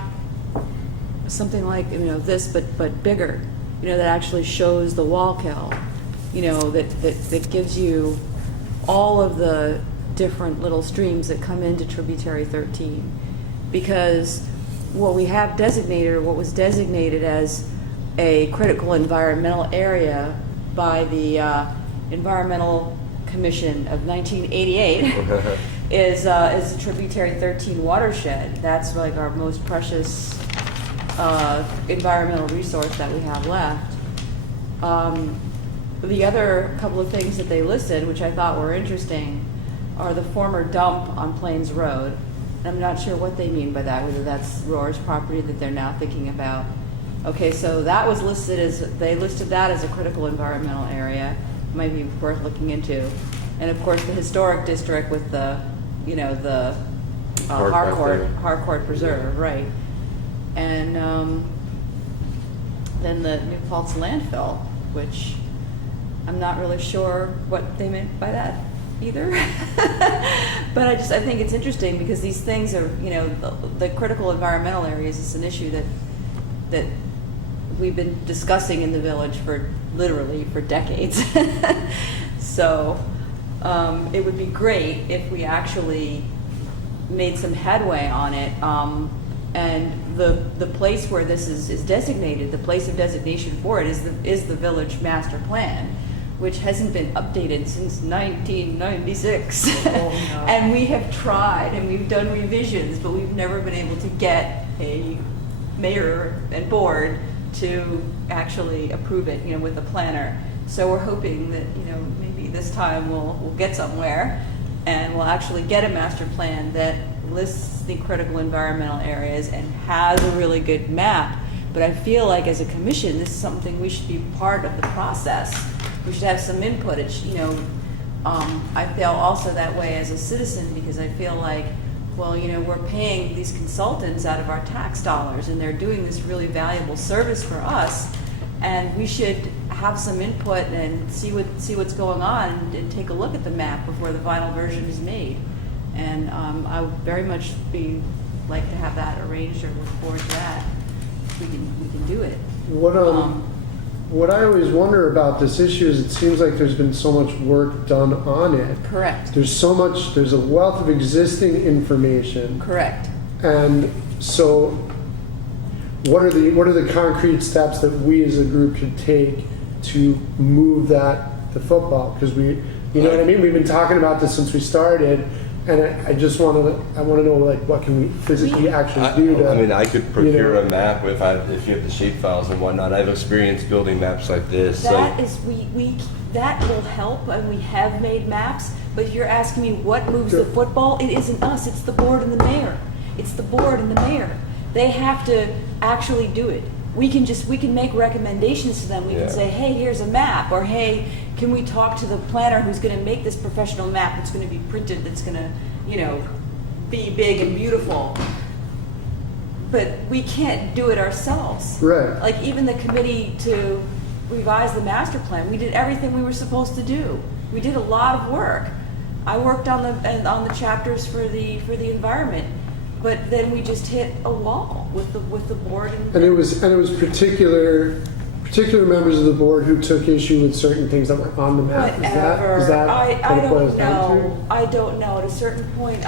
something like, you know, this, but bigger, you know, that actually shows the Wallkill, you know, that gives you all of the different little streams that come into tributary 13. Because what we have designated, or what was designated as a critical environmental area by the Environmental Commission of 1988 is a tributary 13 watershed. That's like our most precious environmental resource that we have left. The other couple of things that they listed, which I thought were interesting, are the former dump on Plains Road. I'm not sure what they mean by that, whether that's Roar's property that they're now thinking about. Okay, so that was listed as, they listed that as a critical environmental area. Might be worth looking into. And of course, the historic district with the, you know, the Harcourt Preserve, right. And then the new Paltz landfill, which I'm not really sure what they meant by that either. But I think it's interesting because these things are, you know, the critical environmental areas is an issue that we've been discussing in the village for literally for decades. So it would be great if we actually made some headway on it. And the place where this is designated, the place of designation for it is the village master plan, which hasn't been updated since 1996. Oh, no. And we have tried and we've done revisions, but we've never been able to get a mayor and board to actually approve it, with the planner. So we're hoping that, maybe this time we'll get somewhere and we'll actually get a master plan that lists the critical environmental areas and has a really good map. But I feel like as a commission, this is something we should be part of the process. We should have some input. I feel also that way as a citizen because I feel like, well, we're paying these consultants out of our tax dollars and they're doing this really valuable service for us, and we should have some input and see what's going on and take a look at the map before the final version is made. And I would very much like to have that arranged or look forward to that. We can do it. What I always wonder about this issue is it seems like there's been so much work done on it. Correct. There's a wealth of existing information. Correct. And so what are the concrete steps that we as a group should take to move that to football? Because you know what I mean? We've been talking about this since we started. And I just want to know, like, what can we physically actually do to... I mean, I could procure a map if you have the shape files and whatnot. I've experienced building maps like this. That that will help, and we have made maps. But if you're asking me what moves the football, it isn't us. It's the board and the mayor. It's the board and the mayor. They have to actually do it. We can make recommendations to them. We can say, hey, here's a map, or hey, can we talk to the planner who's going to make this professional map that's going to be printed, that's going to, be big and beautiful. But we can't do it ourselves. Right. Like even the committee to revise the master plan, we did everything we were supposed to do. We did a lot of work. I worked on the chapters for the environment. But then we just hit a wall with the board. And it was particular members of the board who took issue with certain things that were on the map. Whatever. Is that I what it boils don't down to? know. I don't know. At a certain point,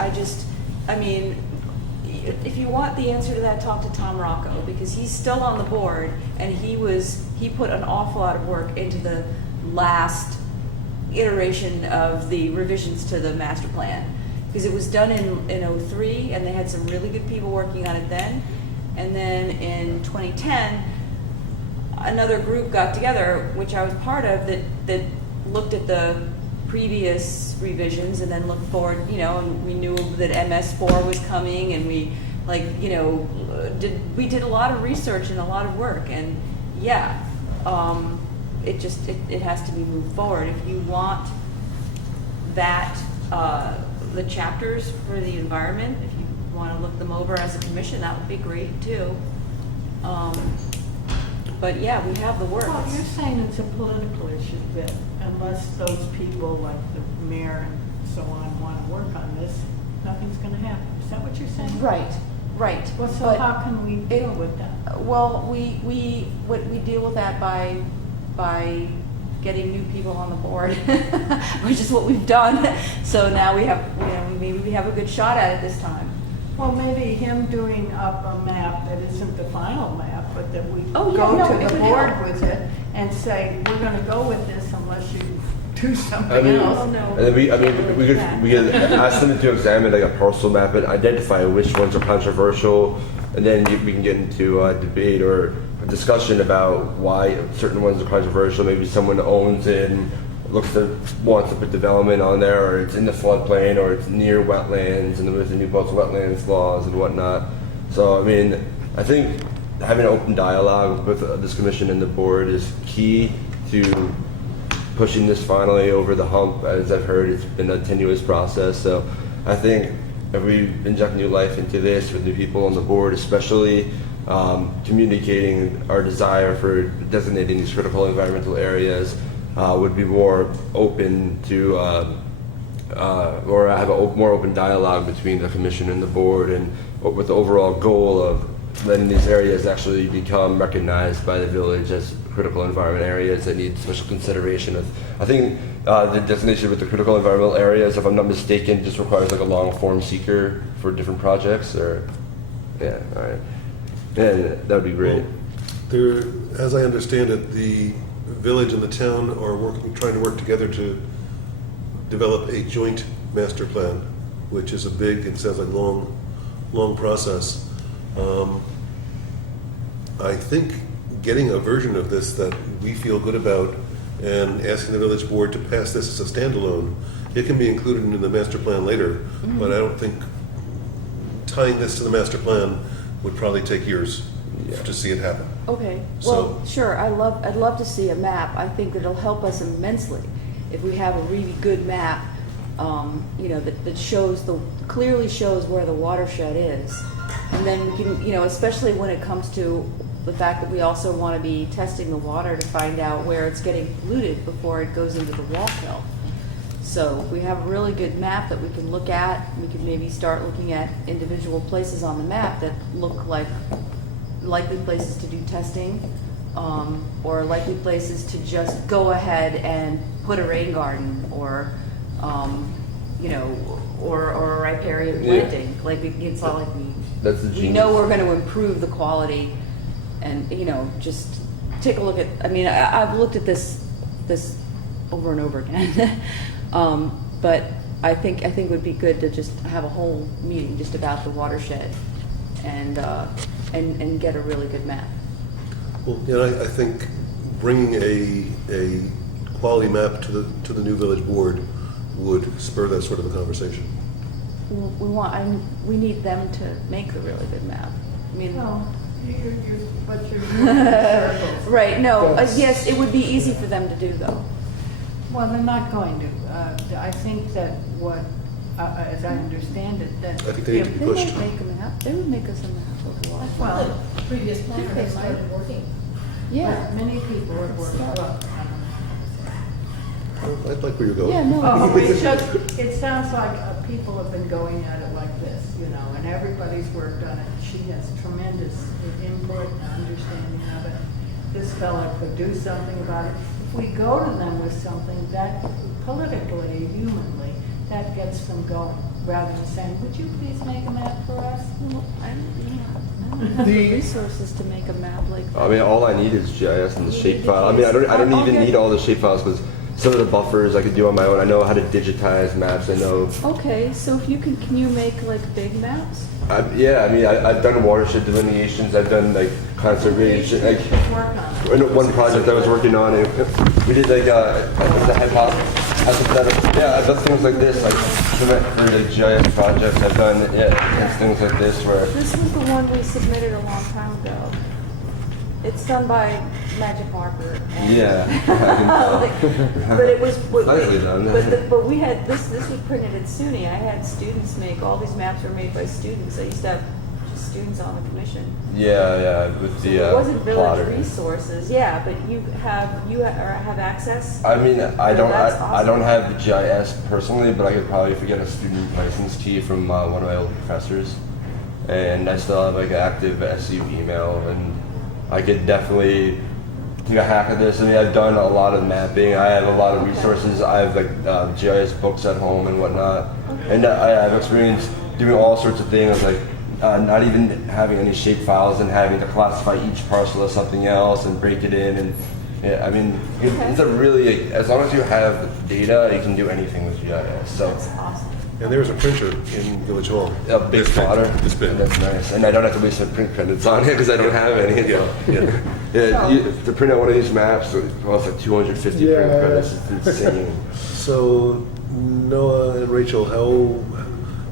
if you want the answer to that, talk to Tom Rocco, because he's still on the board and he put an awful lot of work into the last iteration of the revisions to the master plan. Because it was done in 03, and they had some really good people working on it then. And then in 2010, another group got together, which I was part of, that looked at the previous revisions and then looked forward, and we knew that MS4 was coming, and we did a lot of research and a lot of work. And it has to be moved forward. If you want that, the chapters for the environment, if you want to look them over as a commission, that would be great too. But yeah, we have the work. Well, you're saying it's a political issue, that unless those people like the mayor and so on want to work on this, nothing's going to happen. Is that what you're saying? Right. Well, so But how can we deal with that? Well, we deal with that by getting new people on the board, which is what we've done. So now we have, maybe we have a good shot at it this time. Well, maybe him doing up a map that isn't the final map, but that we Oh, yeah, go no, to it the would board help. with it and say, we're going to go with this unless you do something I mean, else. no. and then we could ask them to examine like a parcel map and identify which ones are controversial, and then we can get into a debate or a discussion about why certain ones are controversial. Maybe someone owns it and wants to put development on there, or it's in the floodplain, or it's near wetlands, and there's the new Paltz wetlands laws and whatnot. So I think having an open dialogue with this commission and the board is key to pushing this finally over the hump. As I've heard, it's been a tenuous process. So I think if we inject new life into this with new people on the board, especially communicating our desire for designating these critical environmental areas, would be more open to or have a more open dialogue between the commission and the board, and with the overall goal of letting these areas actually become recognized by the village as critical environment areas that need special consideration. I think the designation with the critical environmental areas, if I'm not mistaken, just requires like a long form seeker for different projects, or, yeah, all right. Yeah, that would be great. There, as I understand it, the village and the town are trying to work together to develop a joint master plan, which is a big, it sounds like long process. I think getting a version of this that we feel good about and asking the village board to pass this as a standalone, it can be included in the master plan later, but I don't think tying this to the master plan would probably take years to see it happen. Okay, So- well, sure, I'd love to see a map. I think that it'll help us immensely if we have a really good map, you know, that shows clearly shows where the watershed is. And then we can, you know, especially when it comes to the fact that we also want to be testing the water to find out where it's getting polluted before it goes into the Wallkill. So if we have a really good map that we can look at, we can maybe start looking at individual places on the map that look like likely places to do testing, or likely places to just go ahead and put a rain garden, or you know, or a riparian planting. Like it's not like That's the we genius. know we're going to improve the quality, and you know, just take a look at. I mean, I've looked at this over and over again, but I think it would be good to just have a whole meeting just about the watershed, and get a really good map. Well, I think bringing a quality map to the new village board would spur that sort of a conversation. We need them to make the really good map. I mean, No, but you're moving in circles. right? No, Yes. yes, it would be easy for them to do though. Well, they're not going to. I think that as I understand it, that. I think they need to be They pushed. might make a map. They would make us a map of the water. Well, The previous planner they had might. started working. Yeah. Many people have worked, well, Well, I'd like where you're going. Yeah. No. oh, it sounds like people have been going at it like this, you know, and everybody's worked on it. She has tremendous input and understanding of it. This fella could do something about it. If we go to them with something that politically, humanly, that gets them going, rather than saying, would you please make a map for us? Well, I don't have the resources to make a map like that. I mean, all I need is GIS and the shapefile. I mean, I don't I'll even get- need all the shapefiles because some of the buffers I could do on my own. I know how to digitize maps. I know. Okay, so if can you make like big maps? Yeah, I mean, I've done watershed delineations. I've done like conservation. Like Work on it. in one project I was working on, we did like the hypothetical. Yeah, I've done things like this, like for the GIS projects. I've done things like this where. This was the one we submitted a long time ago. It's done by Magic Marker. And Yeah, I can tell. but it was. Nicely done. But we had this was printed at SUNY. I had students make all these maps were made by students. I used to have just students on the commission. Yeah, with the It wasn't village plotter. resources, yeah, but you have access. I mean, I don't That's I don't awesome. have GIS personally, but I could probably get a student license key from one of my old professors, and I still have like an active SU email, and I could definitely take a hack at this. I mean, I've done a lot of mapping. I have a lot of resources. I have like GIS books at home and whatnot, and I have experience doing all sorts of things like. Not even having any shape files and having to classify each parcel as something else and break it in, and yeah, I mean, it's a really, as long as you have data, you can do anything with GIS. So That's awesome. And there's a printer in Village Hall. a big This big, plotter, This big. that's nice, and I don't have to waste my print credits on it because I don't have any. Yeah, yeah. To print out one of these maps, it costs like 250 Yeah. print credits. It's insane. So Noah and Rachel,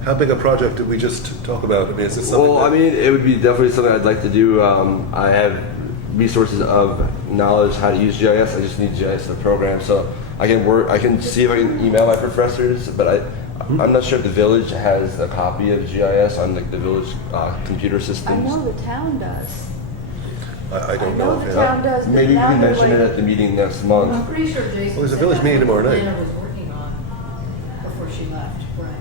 how big a project did we just talk about? I mean, is this something? Well, I mean, it would be definitely something I'd like to do. I have resources of knowledge how to use GIS. I just need GIS in the program, so I can work. I can see if I can email my professors, but I'm not sure if the village has a copy of GIS on like the village computer I systems. know the town does. I don't I know. know the offhand. town does, but Maybe we now can they're mention it like- at the meeting next I'm month. pretty sure Jason. Well, there's a said village that's meeting what tomorrow the night. planner was working on before she left, right?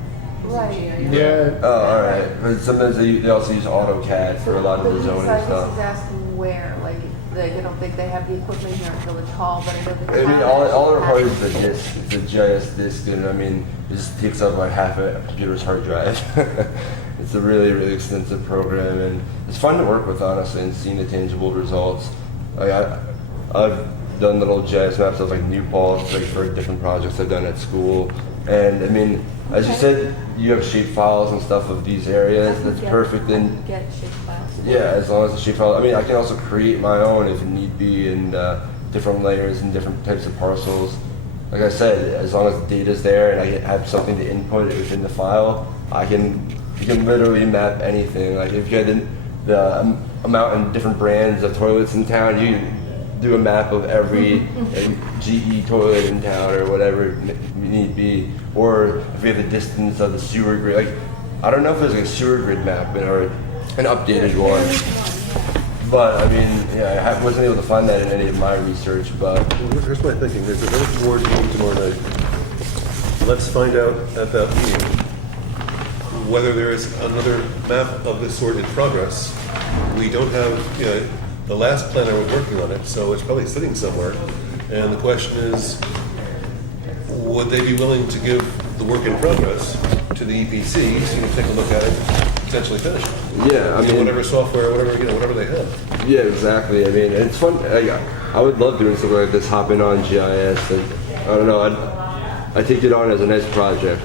Right. Yeah. Oh, all right. But sometimes they also use AutoCAD for a lot of the But zoning This is stuff. asking where, like, I don't think they have the equipment here at Village Hall, but I know the I mean, town all it has- requires is the disk, it's a GIS disk, and I mean, it just takes up like half a computer's hard drive. It's a really, really extensive program, and it's fun to work with, honestly, and seeing the tangible results. Like I've done little GIS maps of like New Paltz, like for different projects I've done at school, and I mean, as you said, you have shape files and stuff of these areas. That's perfect. And Get shape files. yeah, as long as the shape file. I mean, I can also create my own if need be, and different layers and different types of parcels. Like I said, as long as the data's there and I have something to input within the file, you can literally map anything. Like if you had the amount and different brands of toilets in town, you do a map of every GE toilet in town or whatever it need be. Or if we have the distance of the sewer grid, like I don't know if there's like a sewer grid map or an updated one. But I mean, yeah, I wasn't able to find that in any of my research. But Well, here's my thinking. There's a village board meeting tomorrow night. Let's find out at that meeting whether there is another map of this sort in progress. We don't have, the last planner was working on it, so it's probably sitting somewhere. And the question is, would they be willing to give the work in progress to the EPC, so you can take a look at it, potentially finish it? yeah, I mean, Whatever software, whatever they have. yeah, exactly. I mean, it's fun. I would love doing something like this, hopping on GIS. And, I don't know. I take it on as a nice project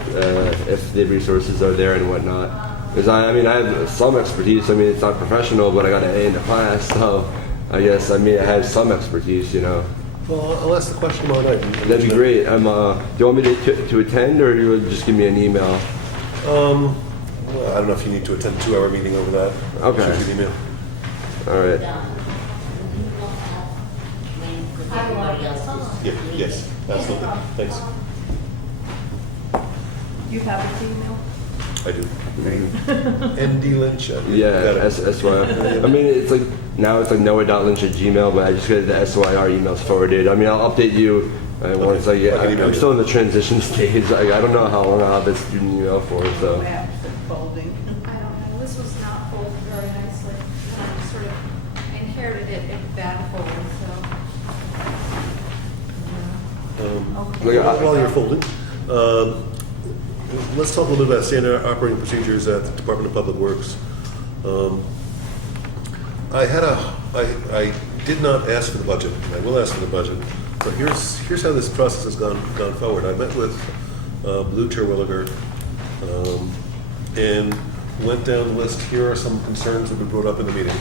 if the resources are there and whatnot. Because I have some expertise. I mean, it's not professional, but I got an A in the class, so I guess I have some expertise. Well, I'll ask the question tomorrow night. That'd be great. Do you want me to attend, or do you just give me an email? Well, I don't know if you need to attend a 2-hour meeting over that. Okay. Shoot you an email. All right. Yeah, yes, absolutely. Thanks. You have a Gmail? I do. ND Lynch. Yeah, Got it. SYR. I mean, it's like now it's like noah.lynch@gmail, but I just get the SYR emails forwarded. I mean, I'll update you once I get. I can email I'm you. still in the transition stage. I don't know how long I'll have this student email for. So Maps and folding. I don't know, this was not folded very nicely. I sort of inherited it in bad folding, so. While you're folding, let's talk a little bit about standard operating procedures at the Department of Public Works. I did not ask for the budget. I will ask for the budget. So here's how this process has gone forward. I met with Blue Terwilliger and went down the list. Here are some concerns that we brought up in the meeting.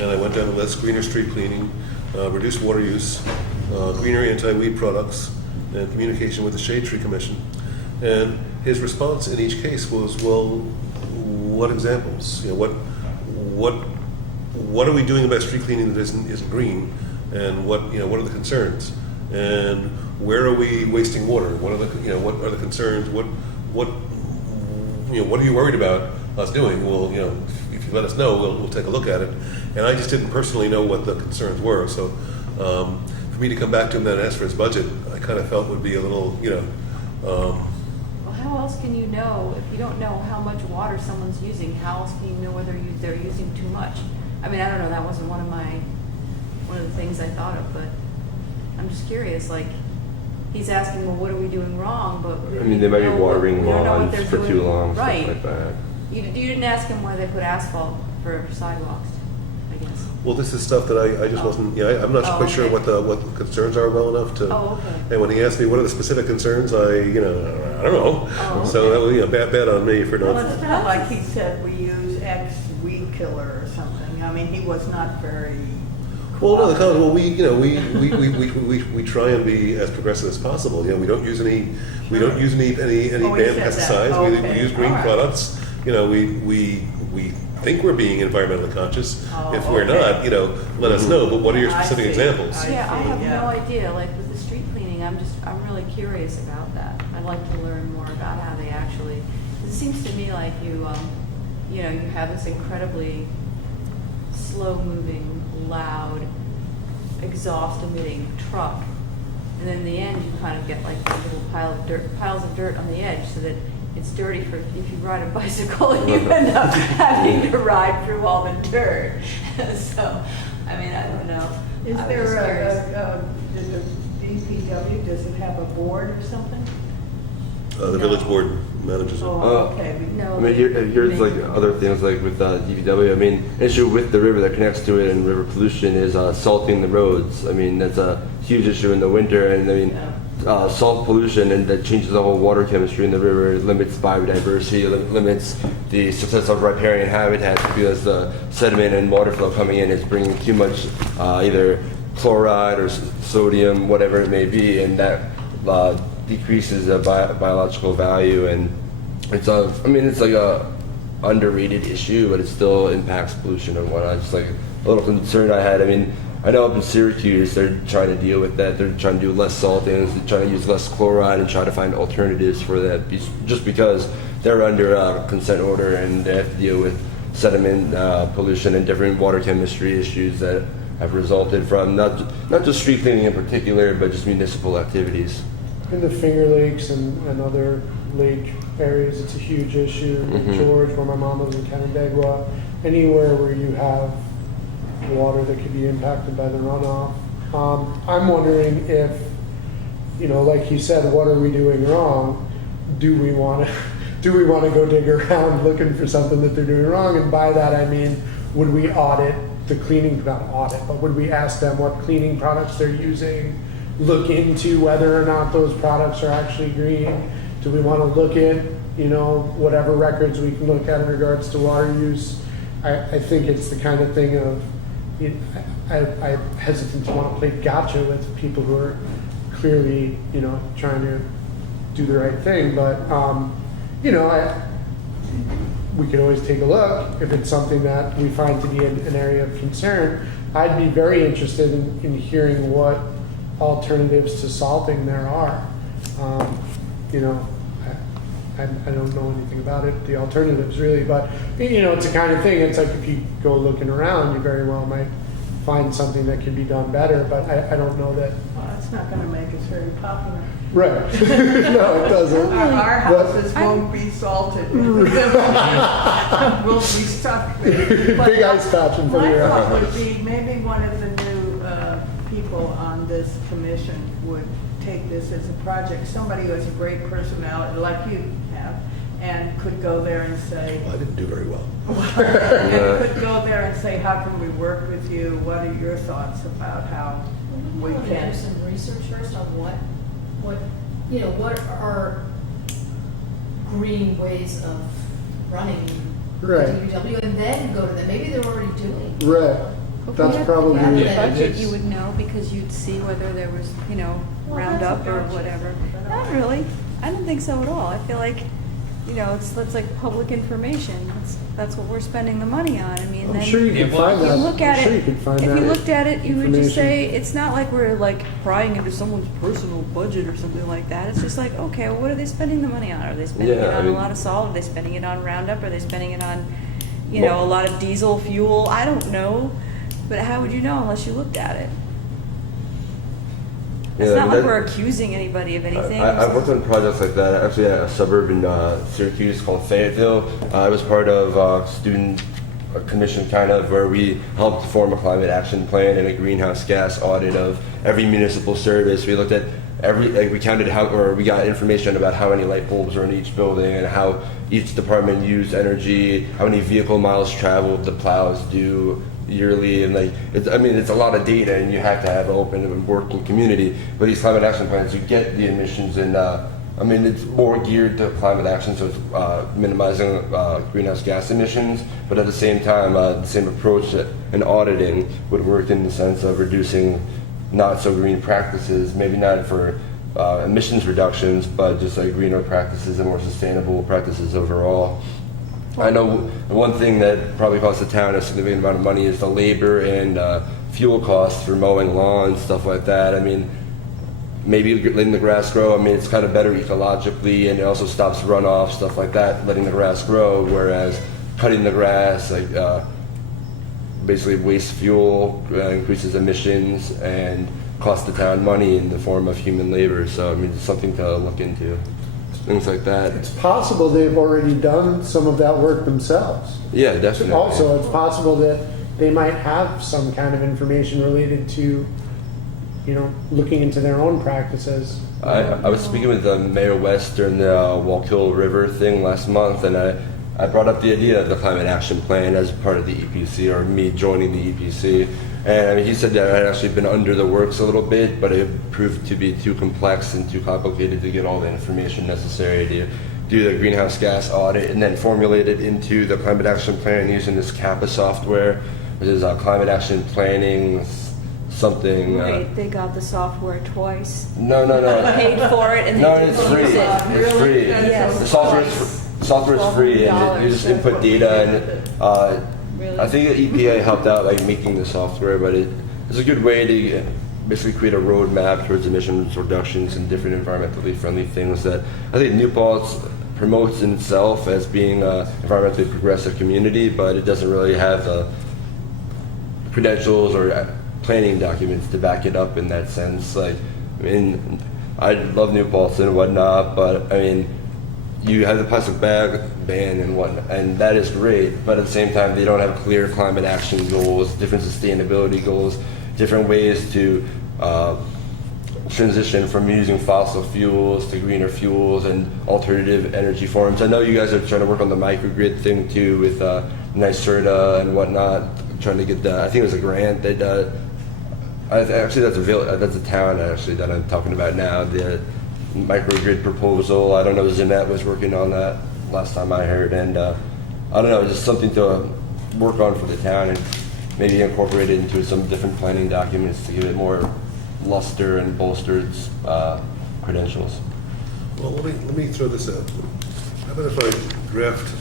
And I went down the list: greener street cleaning, reduced water use, greener anti-weed products, and communication with the Shade Tree Commission. And his response in each case was, well, what examples? What are we doing about street cleaning that isn't green? And what are the concerns? And where are we wasting water? What are the concerns? What are you worried about us doing? Well, if you let us know, we'll take a look at it. And I just didn't personally know what the concerns were. So for me to come back to him and ask for his budget, I kind of felt would be a little, Well, how else can you know if you don't know how much water someone's using? How else can you know whether they're using too much? I mean, I don't know. That wasn't one of the things I thought of, but I'm just curious. Like, he's asking, well, what are we doing wrong? But I mean, they might be watering we don't know what lawns they're for doing too long, right. stuff like that. You didn't ask him why they put asphalt for sidewalks, I guess. well, this is stuff that I just wasn't, I'm not quite sure okay. what the concerns are well enough to. Oh, okay. And when he asked me what are the specific concerns, I don't know. Oh, So that was, bad on me for Well, not. it's not like he said we use X weed killer or something. I mean, he was not very. Well, no, we try and be as progressive as possible. We don't use any Oh, he banned said that. pesticides. We Okay. use green All right. products. We think we're being environmentally conscious. Oh, If we're okay. not, let us know. But what are your I specific see. examples? I Yeah, I see, have yeah. no idea. Like with the street cleaning, I'm really curious about that. I'd like to learn more about how they actually. It seems to me like you have this incredibly slow-moving, loud, exhaust-emitting truck, and then in the end, you kind of get like a little piles of dirt on the edge, so that it's dirty for if you ride a bicycle and you end up having to ride through all the dirt. So, I mean, I don't know. Is I was there just curious. does the DPW, does it have a board or something? The village board manages it. Oh, okay. No. I mean, here's like other things like with DPW. I mean, issue with the river that connects to it and river pollution is salting the roads. I mean, that's a huge issue in the winter, and I mean, salt pollution and that changes the whole water chemistry in the river. It limits biodiversity, limits the success of riparian habitats because the sediment and water flow coming in is bringing too much either chloride or sodium, whatever it may be, and that decreases the biological value. And it's I mean, it's like a underrated issue, but it still impacts pollution and whatnot. Just like a little concern I had. I mean, I know up in Syracuse they're trying to deal with that. They're trying to do less salting, they're trying to use less chloride and try to find alternatives for that. Just because they're under a consent order and they have to deal with sediment pollution and different water chemistry issues that have resulted from not just street cleaning in particular, but just municipal activities. In the Finger Lakes and other lake areas, it's a huge issue. Mhm. George, where my mom lives in Canandaigua, anywhere where you have water that could be impacted by the runoff. I'm wondering if, like you said, what are we doing wrong? Do we want to go dig around looking for something that they're doing wrong? And by that I mean, would we audit the cleaning, not audit, but would we ask them what cleaning products they're using? Look into whether or not those products are actually green. Do we want to look at, whatever records we can look at in regards to water use? I think it's the kind of thing of, I'm hesitant to want to play gotcha with people who are clearly, trying to do the right thing. But, we could always take a look if it's something that we find to be an area of concern. I'd be very interested in hearing what alternatives to salting there are. I don't know anything about it, the alternatives really, but it's a kind of thing. It's like if you go looking around, you very well might find something that can be done better, but I don't know that. Well, that's not going to make us very popular. Right. No, it doesn't. Our But- houses won't be salted. We'll be stuck there. Big ice patch in front of My your thought house. would be maybe one of the new people on this commission would take this as a project. Somebody who has a great personality, like you have, and could go there and say, I didn't do very well. and could go there and say, how can we work with you? What are your thoughts about how we We want to can? do some research first on what are green ways of running Right. DPW, and then go to them. Maybe they're already doing. Right. If That's we had probably. the Yeah. budget, you would know because you'd see whether there was, Well, roundup that's a or gotcha. whatever. Not really. I don't think so at all. I feel like, it's like public information. That's what we're spending the money on. I mean, I'm then sure you can Yeah, well, find you that. look at I'm sure it, you can find if that you looked at it, you would just say, information. it's not like we're like prying into someone's personal budget or something like that. It's just like, okay, well, what are they spending the money on? Are they spending Yeah, it I on mean- a lot of salt? Are they spending it on Roundup? Are they spending it on, a lot of diesel fuel? I don't know. But how would you know unless you looked at it? It's Yeah, not like that- we're accusing anybody of anything. I've worked on projects like that. Actually, at a suburb in Syracuse called Fayetteville. I was part of a student commission kind of where we helped form a climate action plan and a greenhouse gas audit of every municipal service. We looked at we counted we got information about how many light bulbs are in each building and how each department used energy, how many vehicle miles traveled the plows do yearly, and it's a lot of data, and you have to have an open and working community. But these climate action plans, you get the emissions, and it's more geared to climate action, so it's minimizing greenhouse gas emissions. But at the same time, the same approach and auditing would work in the sense of reducing not so green practices, maybe not for emissions reductions, but just like greener practices and more sustainable practices overall. I know one thing that probably costs the town a significant amount of money is the labor and fuel costs for mowing lawns, stuff like that. I mean, maybe letting the grass grow, it's kind of better ecologically, and it also stops runoff, stuff like that, letting the grass grow, whereas cutting the grass, basically wastes fuel, increases emissions, and costs the town money in the form of human labor. So, it's something to look into. Things like that. It's possible they've already done some of that work themselves. Yeah, definitely. Also, it's possible that they might have some kind of information related to, looking into their own practices. I was speaking with Mayor West during the Wallkill River thing last month, and I brought up the idea of the climate action plan as part of the EPC, or me joining the EPC. And I mean, he said that it had actually been under the works a little bit, but it proved to be too complex and too complicated to get all the information necessary to do the greenhouse gas audit and then formulate it into the climate action plan using this Kappa software, which is climate action planning something. Right, they got the software twice. No. Paid for it and they No, didn't it's use free. it. It's free. Yes. The software is free, and you just input data. And Really? I think the EPA helped out like making the software, but it's a good way to basically create a roadmap towards emissions reductions and different environmentally friendly things that I think New Paltz promotes in itself as being an environmentally progressive community, but it doesn't really have the credentials or planning documents to back it up in that sense. Like, I mean, I love New Paltz and whatnot, but I mean, you have the plastic bag ban and whatnot, and that is great, but at the same time, they don't have clear climate action goals, different sustainability goals, different ways to transition from using fossil fuels to greener fuels and alternative energy forms. I know you guys are trying to work on the microgrid thing too with NYSERDA and whatnot, trying to get I think it was a grant that actually that's a town actually that I'm talking about now, the microgrid proposal. I don't know, Zimet was working on that last time I heard, and I don't know, just something to work on for the town and maybe incorporate it into some different planning documents to give it more luster and bolster its credentials. Well, let me throw this out. How about if I draft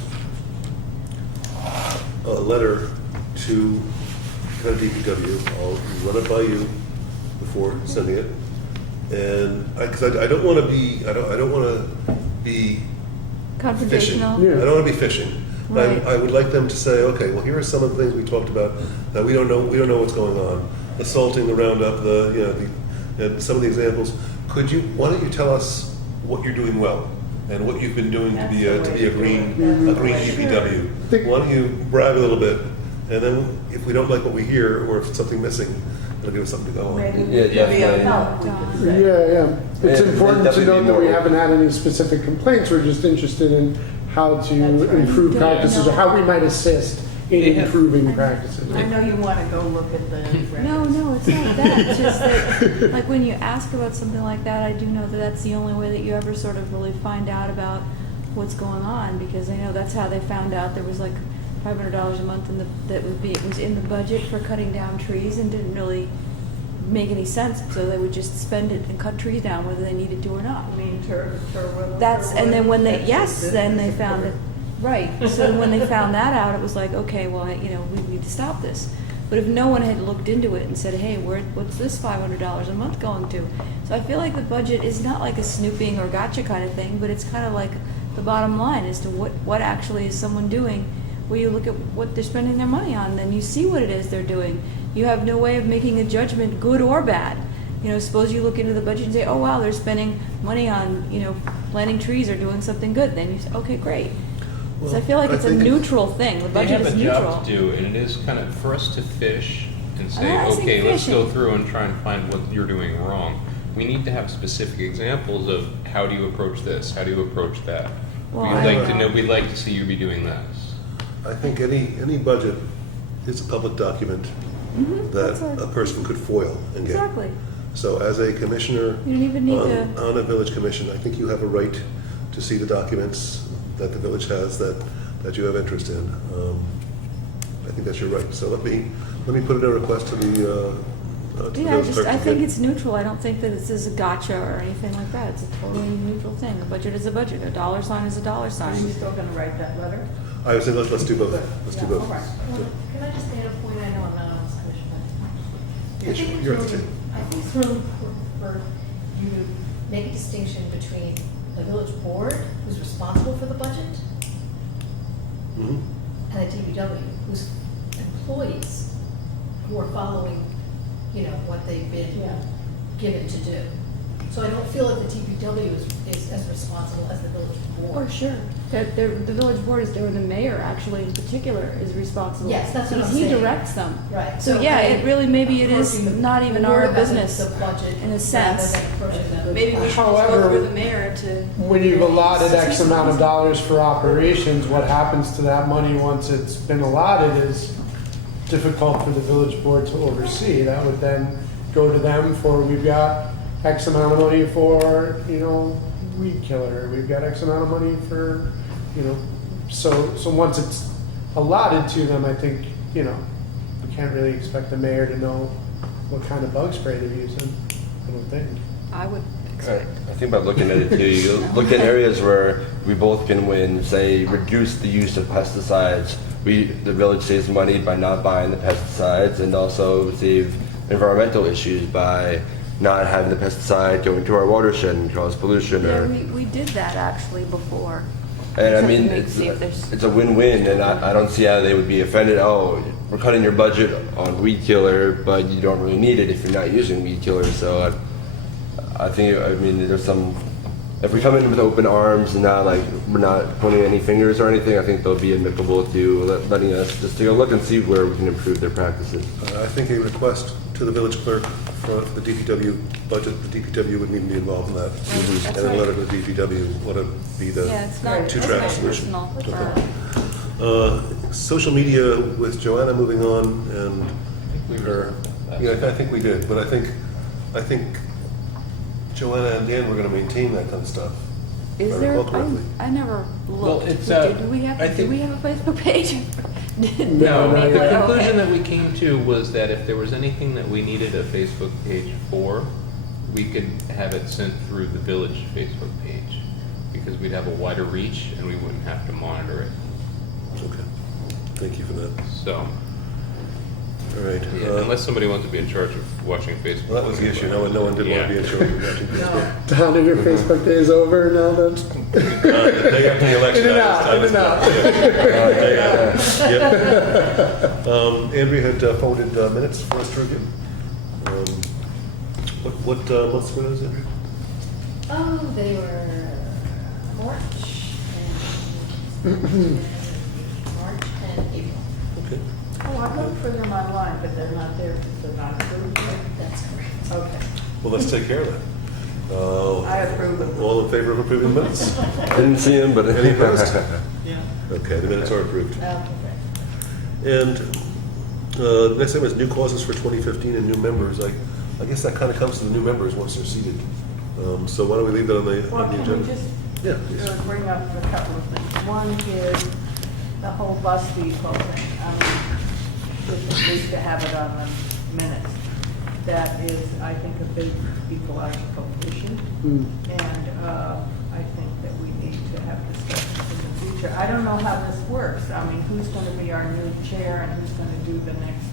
a letter to kind of DPW? I'll run it by you before sending it, and because I don't want to be I don't want to be fishing. Confrontational. Yeah. I don't want to be fishing. Right. I would like them to say, okay, well, here are some of the things we talked about that we don't know what's going on. The salting, the Roundup, and some of the examples. Why don't you tell us what you're doing well and what you've been doing to be a green DPW? Why don't you brag a little bit, and then if we don't like what we hear or if it's something missing, it'll give us something to go on. Maybe Yeah, we could be a definitely. help, we could say. Yeah. It's And important to definitely note that we more- haven't had any specific complaints. We're just interested in how to That's right. improve Yeah. practices or how we might assist in Yeah. improving practices. I know you want to go look at the No, records. no, it's not that. It's just that, like, when you ask about something like that, I do know that that's the only way that you ever sort of really find out about what's going on, because I know that's how they found out there was like $500 a month it was in the budget for cutting down trees and didn't really make any sense, so they would just spend it and cut trees down whether they needed to or not. I mean, And then when then they found it, right, so when they found that out, it was like, okay, well, we need to stop this. But if no one had looked into it and said, hey, what's this $500 a month going to? So I feel like the budget is not like a snooping or gotcha kind of thing, but it's kind of like the bottom line as to what actually is someone doing, where you look at what they're spending their money on, then you see what it is they're doing. You have no way of making a judgment, good or bad. Suppose you look into the budget and say, oh, wow, they're spending money on, planting trees or doing something good. Then you say, okay, great. So I feel like it's a neutral thing. The They budget have is a neutral. job to do, and it is kind of for us to fish and say, I think okay, let's go fishing. through and try and find what you're doing wrong. We need to have specific examples of how do you approach this, how do you approach that. Well, We'd like to see you be doing this. I think any budget is a public document that that's a person could foil and get. Exactly. So as a commissioner You don't even need on a village commission, I think you have a right to see the documents that the village has that you have interest in. I think that's your right. So let me put in a request to the village clerk I to think get- it's neutral. I don't think that this is a gotcha or anything like that. It's a totally neutral thing. A budget is a budget. A dollar sign is a dollar Are you sign. still going to write that letter? I would say let's do both. Let's do Yeah, both. all right. Can I just add a point? I know I'm not on this commission, but Yeah, I sure. think it's You're at the really, table. I think it's really important for you to make a distinction between the village board, who's responsible for the budget, Mhm. and the DPW, whose employees who are following, what they've been Yeah. given to do. So I don't feel like the DPW is as responsible as the village board. For sure. The village board is doing, the mayor actually in particular is responsible. Yes, that's what I'm He saying. directs them. Right. So yeah, it really, maybe it is Approaching the not even board our about business the budget in a rather sense. than approaching them. Maybe we should just However, go through the mayor to. When you've allotted X amount of dollars for operations, what happens to that money once it's been allotted is difficult for the village board to oversee. That would then go to them for, we've got X amount of money for, weed killer, we've got X amount of money for, so once it's allotted to them, I think, we can't really expect the mayor to know what kind of bug spray they're using, I don't think. I would expect. I think by looking at it too, you look at areas where we both can win, say reduce the use of pesticides. The village saves money by not buying the pesticides, and also save environmental issues by not having the pesticide go into our watershed and cause pollution. Yeah, we did that actually before. And I Just mean, to see if there's- it's a win-win, and I don't see how they would be offended. Oh, we're cutting your budget on weed killer, but you don't really need it if you're not using weed killer. So I think, there's some. If we come in with open arms and not we're not pointing any fingers or anything, I think they'll be amicable to letting us just take a look and see where we can improve their practices. I think a request to the village clerk for the DPW budget, the DPW would need to be involved in that. That's And a right. letter to the DPW, what would be the Yeah, it's not, it's two-track not solution. personal. Social media with Joanna moving on and her, I think we did, but I think Joanna and Dan were gonna maintain that kind of stuff. Is if I there, recall correctly. I never looked. it's, Do we have I a Facebook page? No, No, the yeah. conclusion that we came to was that if there was anything that we needed a Facebook page for, we could have it sent through the village Facebook page, because we'd have a wider reach and we wouldn't have to monitor it. Okay, thank you for that. So, All right. yeah, unless somebody wants to be in charge of watching Facebook. Well, that was the issue. No one did want to be in charge of watching Facebook. Now that your Facebook day is over, now that. The day after the election. In and out, in and out. Yep. Andrea had forwarded minutes for us to review. What months were those, Andrea? Oh, they were March and April. Okay. Oh, I looked for them online, but they're not there because they're not approved yet. That's correct. Okay, Well, let's take care of that. I approve them. All in favor of approving the minutes? Didn't see him, but Any opposed? Yeah. Okay, the minutes are approved. Okay. And next item is new causes for 2015 and new members. I guess that kind of comes to the new members once they're seated. So why don't we leave that on the Well, can agenda? we just Yeah, please. bring up a couple of things? One is the whole bus depot thing. Just at least to have it on the minutes. That is, I think, a big ecological issue. Hmm. And I think that we need to have discussions in the future. I don't know how this works. Who's going to be our new chair and who's going to do the next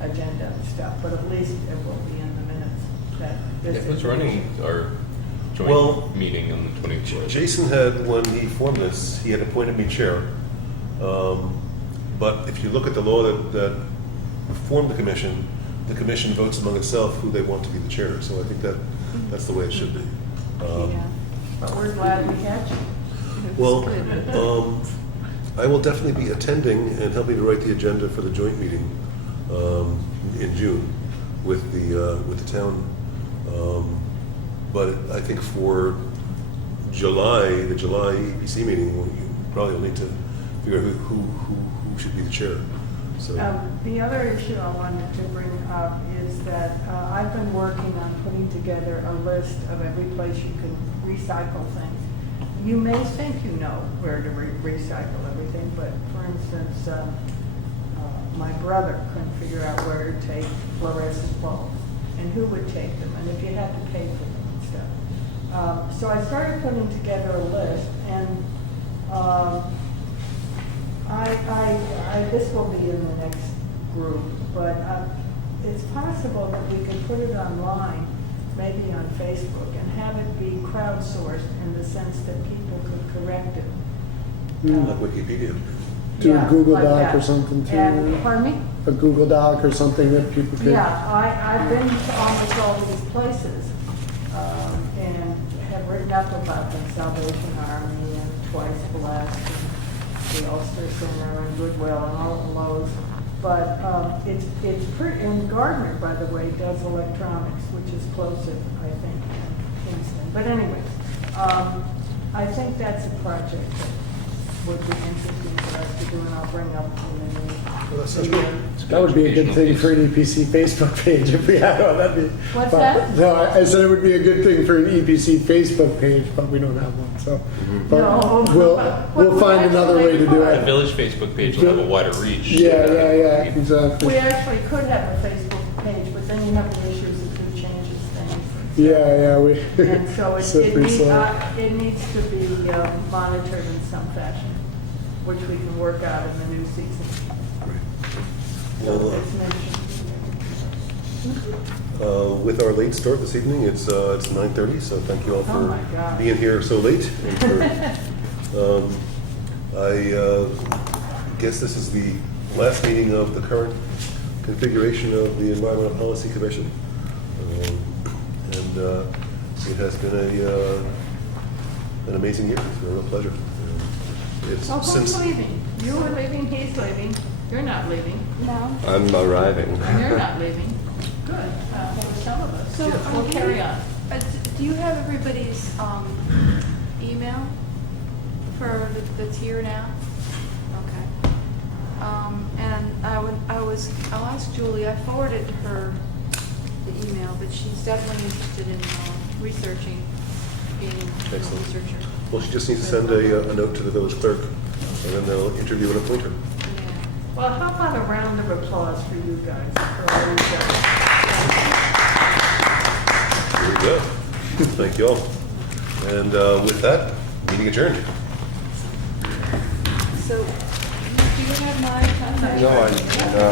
agenda and stuff, but at least it will be in the minutes that this Who's is. running our Well, joint meeting on the 24th? Jason had, when he formed this, he had appointed me chair. But if you look at the law that formed the commission votes among itself who they want to be the chair. So I think that's the way it should be. Yeah. But we're glad we had you. Well, I will definitely be attending and helping to write the agenda for the joint meeting in June with the town. But I think for the July EPC meeting, you probably will need to figure out who should be the chair. So The other issue I wanted to bring up is that I've been working on putting together a list of every place you can recycle things. You may think you know where to recycle everything, but for instance, my brother couldn't figure out where to take fluorescent bulbs and who would take them and if you had to pay for them and stuff. So I started putting together a list, and this will be in the next group, but it's possible that we can put it online, maybe on Facebook, and have it be crowdsourced in the sense that people could correct it. like Wikipedia. Do a Yeah, Google like Doc that. or something too. And, pardon me? A Google Doc or something that people could. Yeah, I've been to almost all these places, and have written up about the Salvation Army and Center and Goodwill and all the Lowe's. But it's pretty, and Gardner, by the way, does electronics, which is closer, I think, than Kingston. But anyways, I think that's a project that would be interesting for us to do, and I'll bring up in the Well, that sounds great. That would be a good thing for an EPC Facebook page if we had one. That'd be. What's but- that? No, I said it would be a good thing for an EPC Facebook page, but we don't have one. So, but No. we'll find another way to do The it. village Facebook page will have a wider reach. Yeah, exactly. We actually could have a Facebook page, but then you have the issues if it changes things. Yeah, we. And so slippery slope. it needs to be monitored in some fashion, which we can work out in the new season. Well, It's mentioned. with our late start this evening, it's 9:30, so thank you all Oh my for God. being here so late. And for, I guess this is the last meeting of the current configuration of the Environmental Policy Commission. And it has been an amazing year. It's been a real pleasure. It's Oh, who's since leaving? You are leaving, he's leaving. You're not leaving. No. I'm arriving. And you're not leaving. Good. For some of us. So, We'll carry on. Do you have everybody's email that's here now? Okay. And I'll ask Julie. I forwarded her the email, but she's definitely interested in researching, being a Excellent. researcher. well, she just needs to send a note to the village clerk, and then they'll interview and appoint her. Yeah. Well, how about a round of applause for you guys? For all you guys? Very good. Thank you all. And with that, meeting adjourned. So, do you have my contact? No, I.